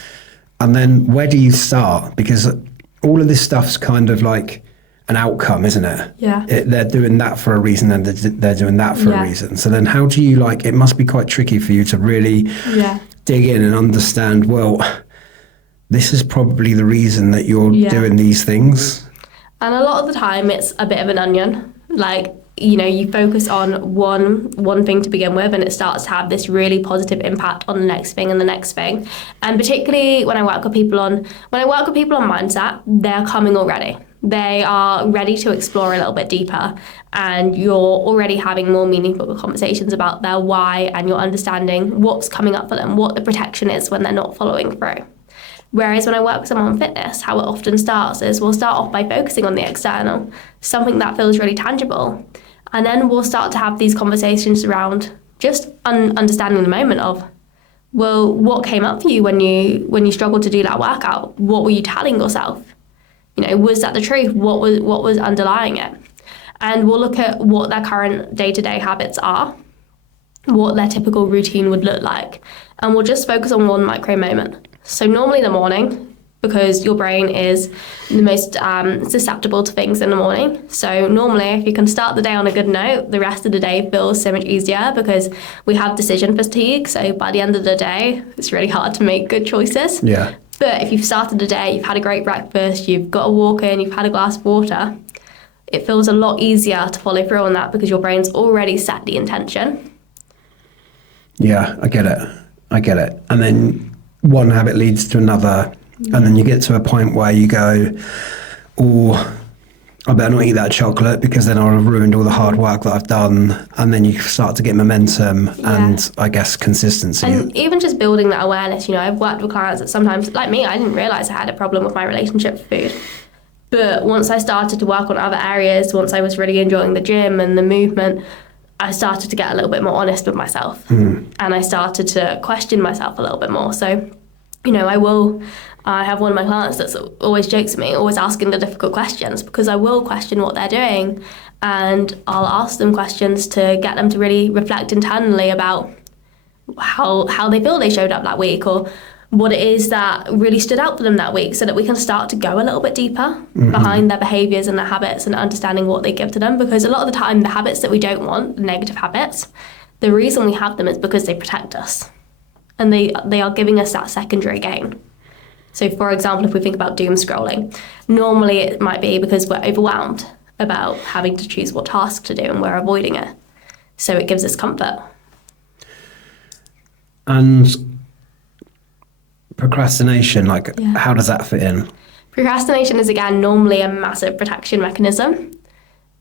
And then where do you start? Because all of this stuff's kind of like an outcome, isn't it? Yeah. They're doing that for a reason, and they're doing that for a reason. So then how do you, it must be quite tricky for you to really dig in and understand, well, this is probably the reason that you're doing these things. And a lot of the time it's a bit of an onion. You focus on one thing to begin with, and it starts to have this really positive impact on the next thing and the next thing. And particularly when I work with people on mindset, they're coming already. They are ready to explore a little bit deeper, and you're already having more meaningful conversations about their why, and you're understanding what's coming up for them, what the protection is when they're not following through. Whereas when I work with someone on fitness, how it often starts is we'll start off by focusing on the external, something that feels really tangible. And then we'll start to have these conversations around just understanding the moment of, well, what came up for you when you struggled to do that workout? What were you telling yourself? Was that the truth? What was underlying it? And we'll look at what their current day-to-day habits are, what their typical routine would look like, and we'll just focus on one micro moment. So normally the morning, because your brain is the most susceptible to things in the morning. So normally if you can start the day on a good note, the rest of the day feels so much easier because we have decision fatigue. So by the end of the day, it's really hard to make good choices. Yeah. But if you've started the day, you've had a great breakfast, you've got a walk in, you've had a glass of water, it feels a lot easier to follow through on that because your brain's already set the intention. Yeah, I get it. And then one habit leads to another, and then you get to a point where you go, I better not eat that chocolate because then I'll have ruined all the hard work that I've done. And then you start to get momentum and I guess consistency. And even just building that awareness, I've worked with clients that sometimes, like me, I didn't realise I had a problem with my relationship with food. But once I started to work on other areas, once I was really enjoying the gym and the movement, I started to get a little bit more honest with myself. And I started to question myself a little bit more. So, I have one of my clients that always jokes at me, always asking the difficult questions, because I will question what they're doing, and I'll ask them questions to get them to really reflect internally about how they feel they showed up that week, or what it is that really stood out for them that week, so that we can start to go a little bit deeper behind their behaviours and their habits and understanding what they give to them. Because a lot of the time, the habits that we don't want, the negative habits, the reason we have them is because they protect us. And they are giving us that secondary gain. So for example, if we think about doom scrolling, normally it might be because we're overwhelmed about having to choose what task to do and we're avoiding it. So it gives us comfort. And procrastination, how does that fit in? Procrastination is, again, normally a massive protection mechanism,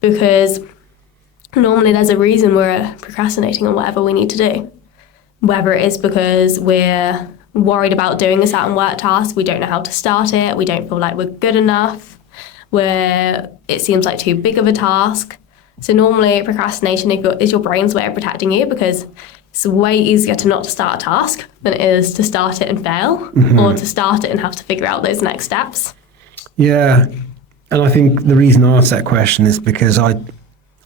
because normally there's a reason we're procrastinating on whatever we need to do. Whether it is because we're worried about doing a certain work task, we don't know how to start it, we don't feel like we're good enough, it seems like too big of a task. So normally procrastination is your brain's way of protecting you, because it's way easier to not start a task than it is to start it and fail, or to start it and have to figure out those next steps. Yeah. And I think the reason I asked that question is because I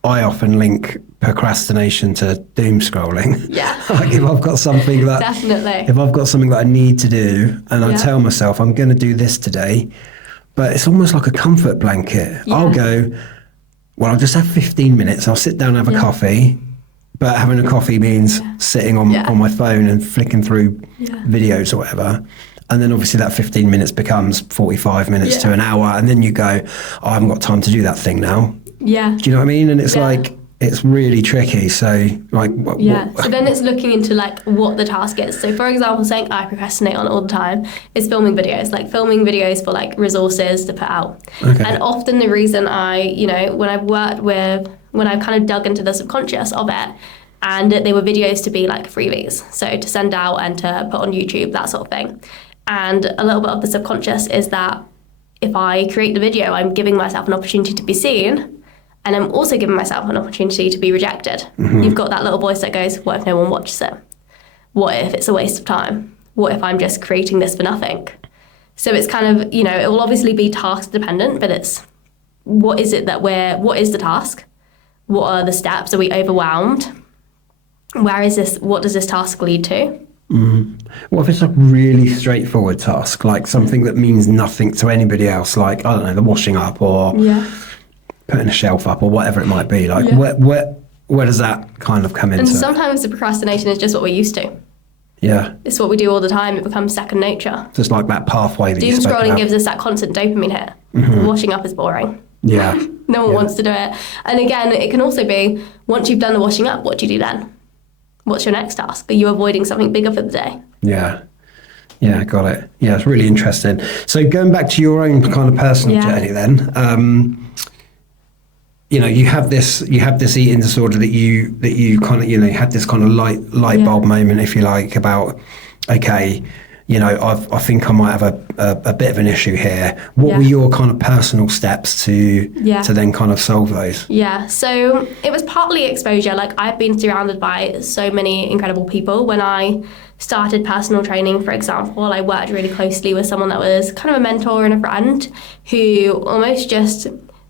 often link procrastination to doom scrolling. Yeah. If I've got something that Definitely. If I've got something that I need to do and I tell myself I'm going to do this today, but it's almost like a comfort blanket. Yeah. I'll go, well, I'll just have 15 minutes. I'll sit down and have a coffee. But having a coffee means sitting on my phone and flicking through videos or whatever. And then obviously that 15 minutes becomes 45 minutes to an hour. And then you go, I haven't got time to do that thing now. Yeah. Do you know what I mean? And it's like, it's really tricky. So like, so then it's looking into like what the task is. So for example, something I procrastinate on all the time is filming videos for like resources to put out. Okay. And often the reason when I've kind of dug into the subconscious of it, and they were videos to be like freebies, so to send out and to put on YouTube, that sort of thing. And a little bit of the subconscious is that if I create the video, I'm giving myself an opportunity to be seen, and I'm also giving myself an opportunity to be rejected. Mm-hmm. You've got that little voice that goes, what if no one watches it? What if it's a waste of time? What if I'm just creating this for nothing? So it's kind of, it will obviously be task dependent, but it's what is the task? What are the steps? Are we overwhelmed? What does this task lead to? What if it's a really straightforward task, like something that means nothing to anybody else, like, I don't know, the washing up or putting a shelf up or whatever it might be? Like, where does that kind of come into? And sometimes the procrastination is just what we're used to. Yeah. It's what we do all the time. It becomes second nature. Just like that pathway that you spoke about. Doom scrolling gives us that constant dopamine hit. Mm-hmm. Washing up is boring. Yeah. No one wants to do it. And again, it can also be, once you've done the washing up, what do you do then? What's your next task? Are you avoiding something bigger for the day? Yeah. Yeah, got it. Yeah, it's really interesting. So going back to your own kind of personal journey then, you have this eating disorder that you kind of, had this kind of light bulb moment, if you like, about, okay, I think I might have a bit of an issue here. What were your kind of personal steps to then kind of solve those? Yeah, so it was partly exposure. Like, I've been surrounded by so many incredible people. When I started personal training, for example, I worked really closely with someone that was kind of a mentor and a friend who almost just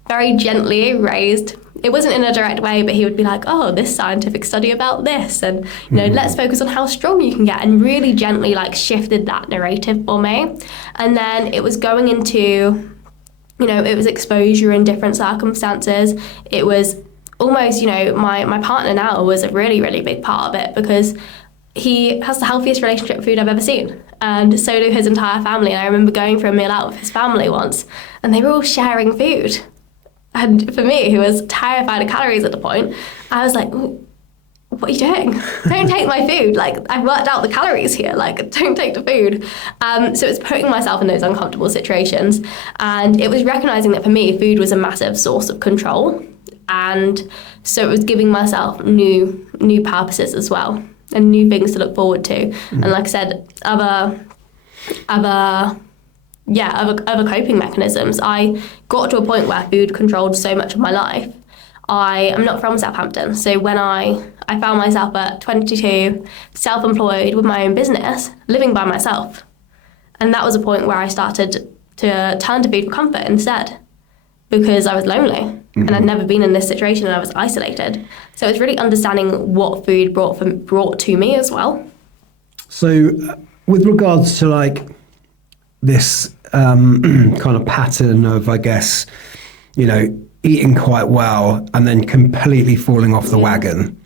very gently raised, it wasn't in a direct way, but he would be like, oh, this scientific study about this, and let's focus on how strong you can get, and really gently like shifted that narrative for me. And then it was going into, it was exposure in different circumstances. It was almost, my partner now was a really, really big part of it, because he has the healthiest relationship with food I've ever seen, and so do his entire family. And I remember going for a meal out with his family once, and they were all sharing food. And for me, who was terrified of calories at the point, I was like, what are you doing? Don't take my food. Like, I've worked out the calories here. Like, don't take the food. So it was putting myself in those uncomfortable situations. And it was recognizing that for me, food was a massive source of control. And so it was giving myself new purposes as well, and new things to look forward to. Mm-hmm. And like I said, other coping mechanisms. I got to a point where food controlled so much of my life. I am not from Southampton, so when I found myself at 22, self-employed with my own business, living by myself. And that was a point where I started to turn to food for comfort instead, because I was lonely and I'd never been in this situation, and I was isolated. So it's really understanding what food brought to me as well. So with regards to like this kind of pattern of, I guess, eating quite well and then completely falling off the wagon,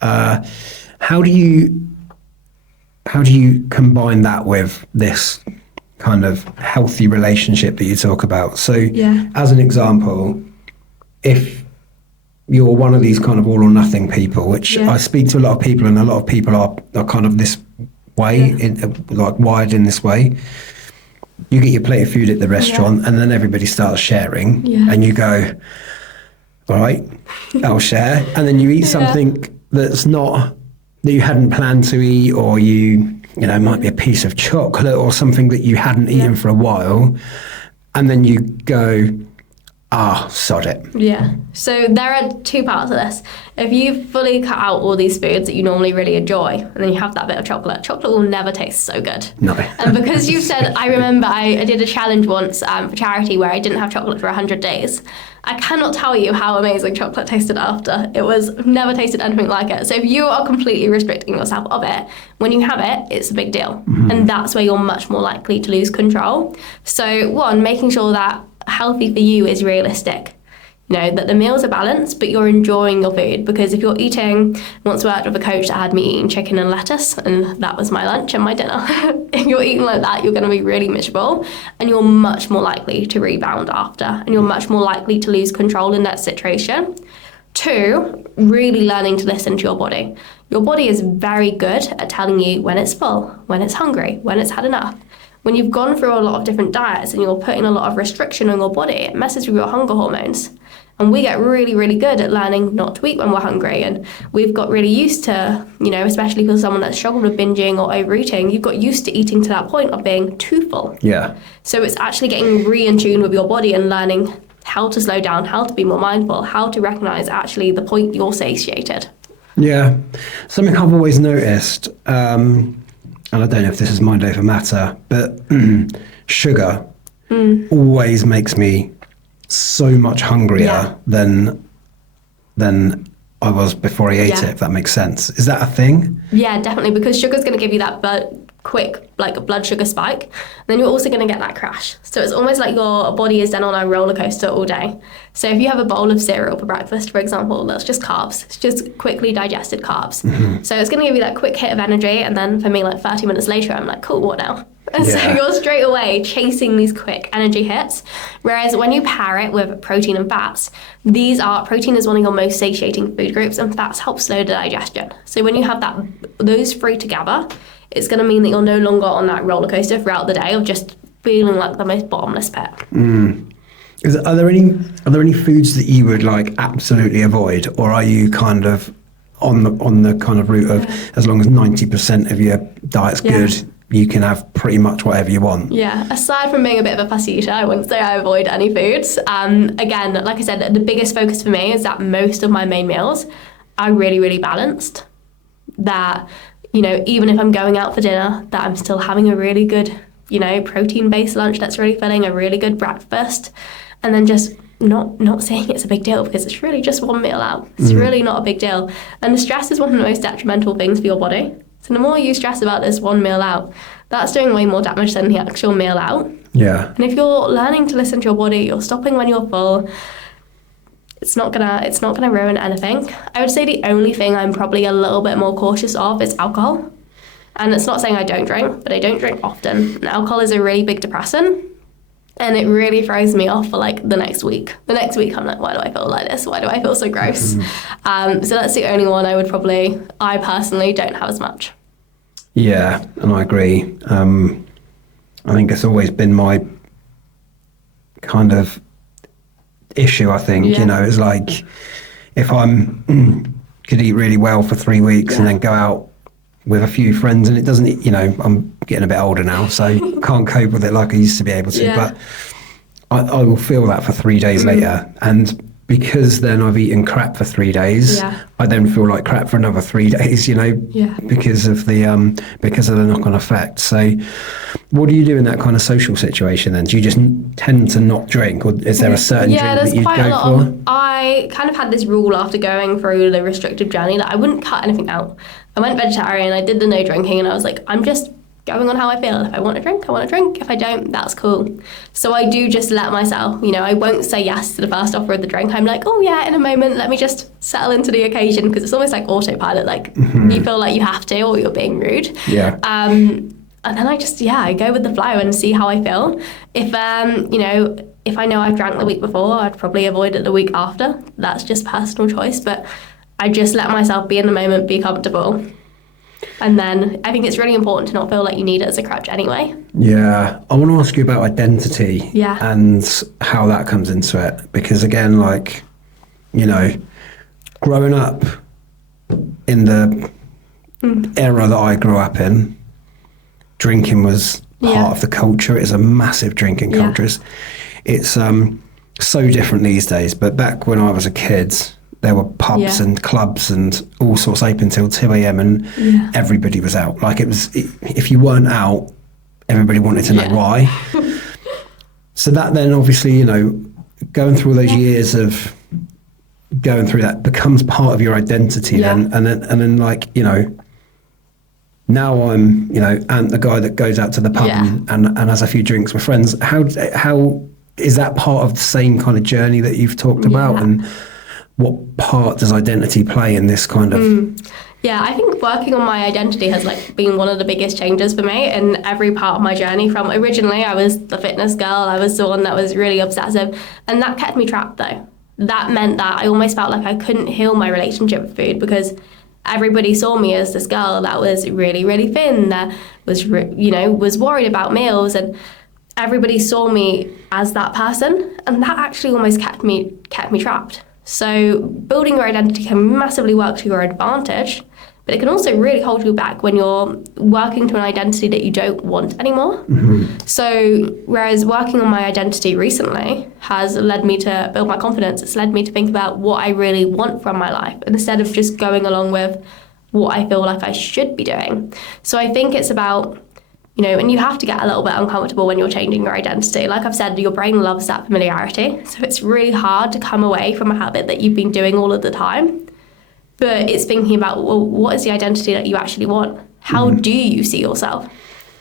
how do you combine that with this kind of healthy relationship that you talk about? So as an example, if you're one of these kind of all or nothing people, which I speak to a lot of people, and a lot of people are kind of this way, like wired in this way. You get your plate of food at the restaurant, and then everybody starts sharing, and you go, all right, I'll share. And then you eat something that you hadn't planned to eat, or it might be a piece of chocolate or something that you hadn't eaten for a while. And then you go, sod it. Yeah. So there are two parts of this. If you fully cut out all these foods that you normally really enjoy, and then you have that bit of chocolate will never taste so good. No. And because you said, I remember I did a challenge once for charity where I didn't have chocolate for 100 days. I cannot tell you how amazing chocolate tasted after. It was never tasted anything like it. So if you are completely restricting yourself of it, when you have it, it's a big deal. And that's where you're much more likely to lose control. So one, making sure that healthy for you is realistic. You know, that the meals are balanced, but you're enjoying your food. Because if you're eating, once worked with a coach that had me eating chicken and lettuce, and that was my lunch and my dinner. If you're eating like that, you're going to be really miserable, and you're much more likely to rebound after, and you're much more likely to lose control in that situation. Two, really learning to listen to your body. Your body is very good at telling you when it's full, when it's hungry, when it's had enough. When you've gone through a lot of different diets and you're putting a lot of restriction on your body, it messes with your hunger hormones. And we get really, really good at learning not to eat when we're hungry. And we've got really used to, you know, especially for someone that's struggled with binging or overeating, you've got used to eating to that point of being too full. Yeah. So it's actually getting in tune with your body and learning how to slow down, how to be more mindful, how to recognize actually the point you're satiated. Yeah. Something I've always noticed, and I don't know if this is mind over matter, but sugar always makes me so much hungrier than I was before I ate it, if that makes sense. Is that a thing? Yeah, definitely, because sugar's going to give you that quick blood sugar spike, and then you're also going to get that crash. So it's almost like your body is then on a roller coaster all day. So if you have a bowl of cereal for breakfast, for example, that's just carbs. It's just quickly digested carbs. So it's going to give you that quick hit of energy, and then for me, like 30 minutes later, I'm like, cool, what now? And so you're straight away chasing these quick energy hits. Whereas when you pair it with protein and fats, protein is one of your most satiating food groups, and fats help slow the digestion. So when you have those three together, it's going to mean that you're no longer on that roller coaster throughout the day of just feeling like the most bottomless pit. Are there any foods that you would like absolutely avoid, or are you kind of on the kind of route of as long as 90% of your diet's good, you can have pretty much whatever you want? Yeah, aside from being a bit of a fussy eater, I wouldn't say I avoid any foods. Again, like I said, the biggest focus for me is that most of my main meals are really, really balanced. That, you know, even if I'm going out for dinner, that I'm still having a really good, you know, protein-based lunch that's really filling, a really good breakfast, and then just not saying it's a big deal, because it's really just one meal out. It's really not a big deal. And the stress is one of the most detrimental things for your body. So the more you stress about this one meal out, that's doing way more damage than the actual meal out. Yeah. And if you're learning to listen to your body, you're stopping when you're full, it's not gonna ruin anything. I would say the only thing I'm probably a little bit more cautious of is alcohol. And it's not saying I don't drink, but I don't drink often. And alcohol is a really big depressant. And it really throws me off for like the next week. The next week I'm like, why do I feel like this? Why do I feel so gross? So that's the only one I personally don't have as much. Yeah, and I agree. I think it's always been my kind of issue, I think. You know, it's like if I'm could eat really well for 3 weeks and then go out with a few friends, and it doesn't, you know, I'm getting a bit older now, so can't cope with it like I used to be able to, but I will feel that for 3 days later, and because then I've eaten crap for 3 days, I then feel like crap for another 3 days, you know, because of the knock-on effect. So what do you do in that kind of social situation then? Do you just tend to not drink, or is there a certain drink that you'd go for? I kind of had this rule after going through the restrictive journey that I wouldn't cut anything out. I went vegetarian, I did the no drinking, and I was like, I'm just going on how I feel. If I want to drink, I want to drink. If I don't, that's cool. So I do just let myself, you know, I won't say yes to the first offer of the drink. I'm like, oh yeah, in a moment, let me just settle into the occasion, because it's almost like autopilot, like you feel like you have to, or you're being rude. And then I go with the flow and see how I feel. If, you know, if I know I've drank the week before, I'd probably avoid it the week after. That's just personal choice, but I just let myself be in the moment, be comfortable. And then I think it's really important to not feel like you need it as a crutch anyway. Yeah. I want to ask you about identity and how that comes into it. Because again, like, you know, growing up in the era that I grew up in, drinking was part of the culture. It's a massive drinking culture. It's so different these days, but back when I was a kid, there were pubs and clubs and all sorts open till 2 a.m. and everybody was out. Like, it was, if you weren't out, everybody wanted to know why. So that then obviously, you know, going through all those years of going through that becomes part of your identity then, and then like, you know, now I'm, you know, and the guy that goes out to the pub and has a few drinks with friends. How is that part of the same kind of journey that you've talked about, and what part does identity play in this kind of? Yeah, I think working on my identity has like been one of the biggest changes for me in every part of my journey. From originally, I was the fitness girl, I was the one that was really obsessive, and that kept me trapped though. That meant that I almost felt like I couldn't heal my relationship with food, because everybody saw me as this girl that was really, really thin, that was, you know, was worried about meals, and everybody saw me as that person, and that actually almost kept me trapped. So building your identity can massively work to your advantage, but it can also really hold you back when you're working to an identity that you don't want anymore. So whereas working on my identity recently has led me to build my confidence, it's led me to think about what I really want from my life, instead of just going along with what I feel like I should be doing. So I think it's about, you know, and you have to get a little bit uncomfortable when you're changing your identity. Like I've said, your brain loves that familiarity. So it's really hard to come away from a habit that you've been doing all of the time. But it's thinking about, well, what is the identity that you actually want? How do you see yourself?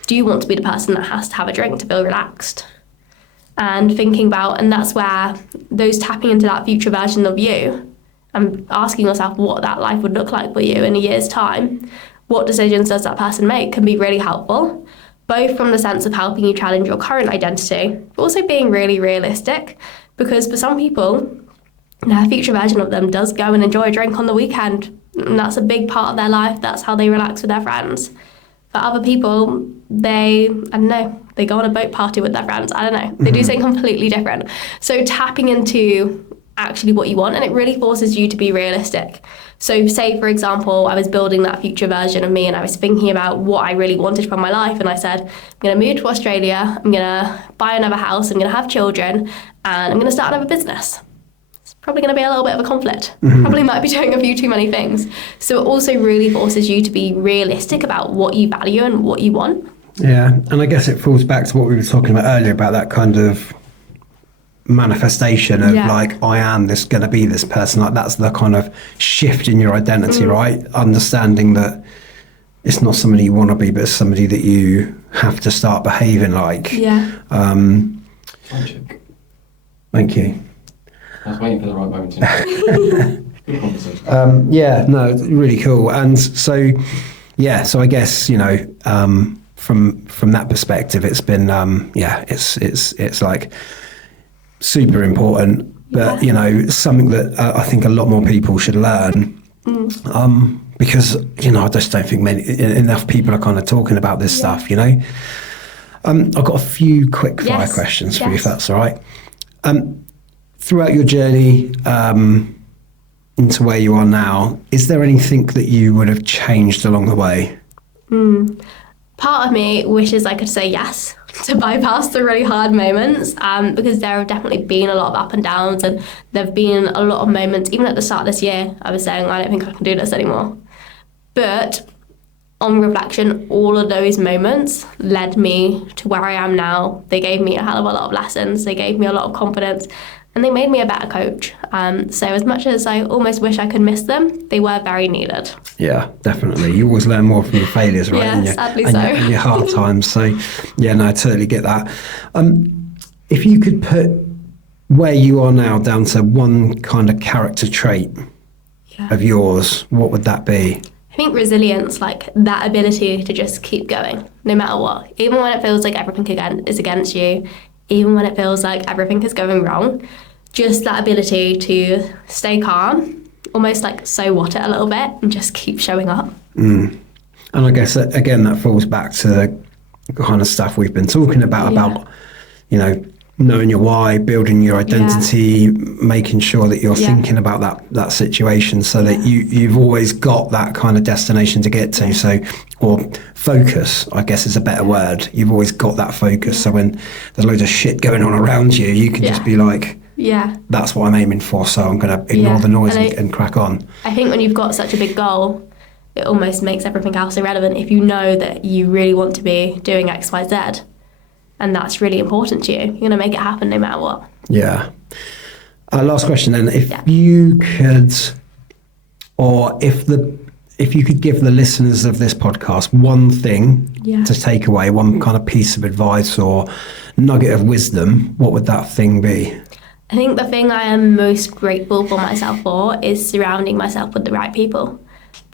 Do you want to be the person that has to have a drink to feel relaxed? And thinking about, and that's where those tapping into that future version of you and asking yourself what that life would look like for you in a year's time, what decisions does that person make, can be really helpful, both from the sense of helping you challenge your current identity, but also being really realistic, because for some people, their future version of them does go and enjoy a drink on the weekend, and that's a big part of their life. That's how they relax with their friends. For other people, they go on a boat party with their friends. I don't know. They do something completely different. So tapping into actually what you want, and it really forces you to be realistic. So say, for example, I was building that future version of me, and I was thinking about what I really wanted from my life, and I said, I'm going to move to Australia, I'm going to buy another house, I'm going to have children, and I'm going to start another business. Probably going to be a little bit of a conflict. Probably might be doing a few too many things. So it also really forces you to be realistic about what you value and what you want. Yeah, and I guess it falls back to what we were talking about earlier about that kind of manifestation of like, I am going to be this person. Like, that's the kind of shift in your identity, right? Understanding that it's not somebody you want to be, but it's somebody that you have to start behaving like. Yeah. Thank you. I was waiting for the right moment to good conversation. Yeah, no, really cool. And so I guess, you know, from that perspective, it's been it's like super important, but you know, something that I think a lot more people should learn. Because, you know, I just don't think enough people are kind of talking about this stuff, you know. I've got a few quick fire questions for you, if that's all right. Throughout your journey into where you are now, is there anything that you would have changed along the way? Part of me wishes I could say yes to bypass the really hard moments, because there have definitely been a lot of up and downs, and there have been a lot of moments, even at the start of this year, I was saying, I don't think I can do this anymore. But on reflection, all of those moments led me to where I am now. They gave me a hell of a lot of lessons. They gave me a lot of confidence, and they made me a better coach. So as much as I almost wish I could miss them, they were very needed. Yeah, definitely. You always learn more from your failures, right? Yeah, sadly so. And your hard times. So, yeah, no, I totally get that. If you could put where you are now down to one kind of character trait of yours, what would that be? I think resilience, like that ability to just keep going, no matter what. Even when it feels like everything is against you, even when it feels like everything is going wrong, just that ability to stay calm, almost like so what it a little bit, and just keep showing up. And I guess, again, that falls back to the kind of stuff we've been talking about, you know, knowing your why, building your identity, making sure that you're thinking about that situation, so that you've always got that kind of destination to get to. So, or focus, I guess is a better word. You've always got that focus. So when there's loads of shit going on around you, you can just be like, Yeah. That's what I'm aiming for. So I'm going to ignore Yeah. the noise And and crack on. I think when you've got such a big goal, it almost makes everything else irrelevant if you know that you really want to be doing X, Y, Z. And that's really important to you. You're going to make it happen no matter what. Yeah. Last question then. If Yeah. you could, or if you could give the listeners of this podcast one thing Yeah. to take away, one kind of piece of advice or nugget of wisdom, what would that thing be? I think the thing I am most grateful for myself for is surrounding myself with the right people.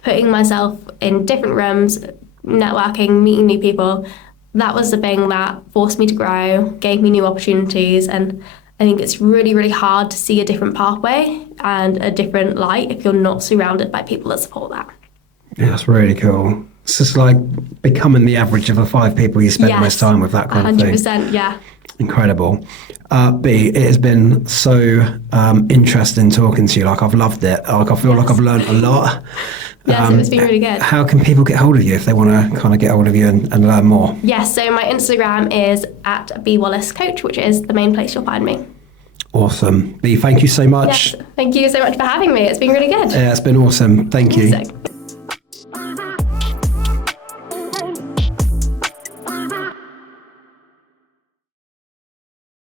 Putting myself in different rooms, networking, meeting new people. That was the thing that forced me to grow, gave me new opportunities, and I think it's really, really hard to see a different pathway and a different light if you're not surrounded by people that support that. Yeah, that's really cool. It's just like becoming the average of the 5 people you spend most time with, that kind of thing. 100%, yeah. Incredible. B, it has been so interesting talking to you. Like, I've loved it. Like, I feel like I've learned a lot. Yes, it's been really good. How can people get hold of you if they want to kind of get hold of you and learn more? Yes, so my Instagram is at Wallis Coach, which is the main place you'll find me. Awesome. B, thank you so much. Yes, thank you so much for having me. It's been really good. Yeah, it's been awesome. Thank you. So-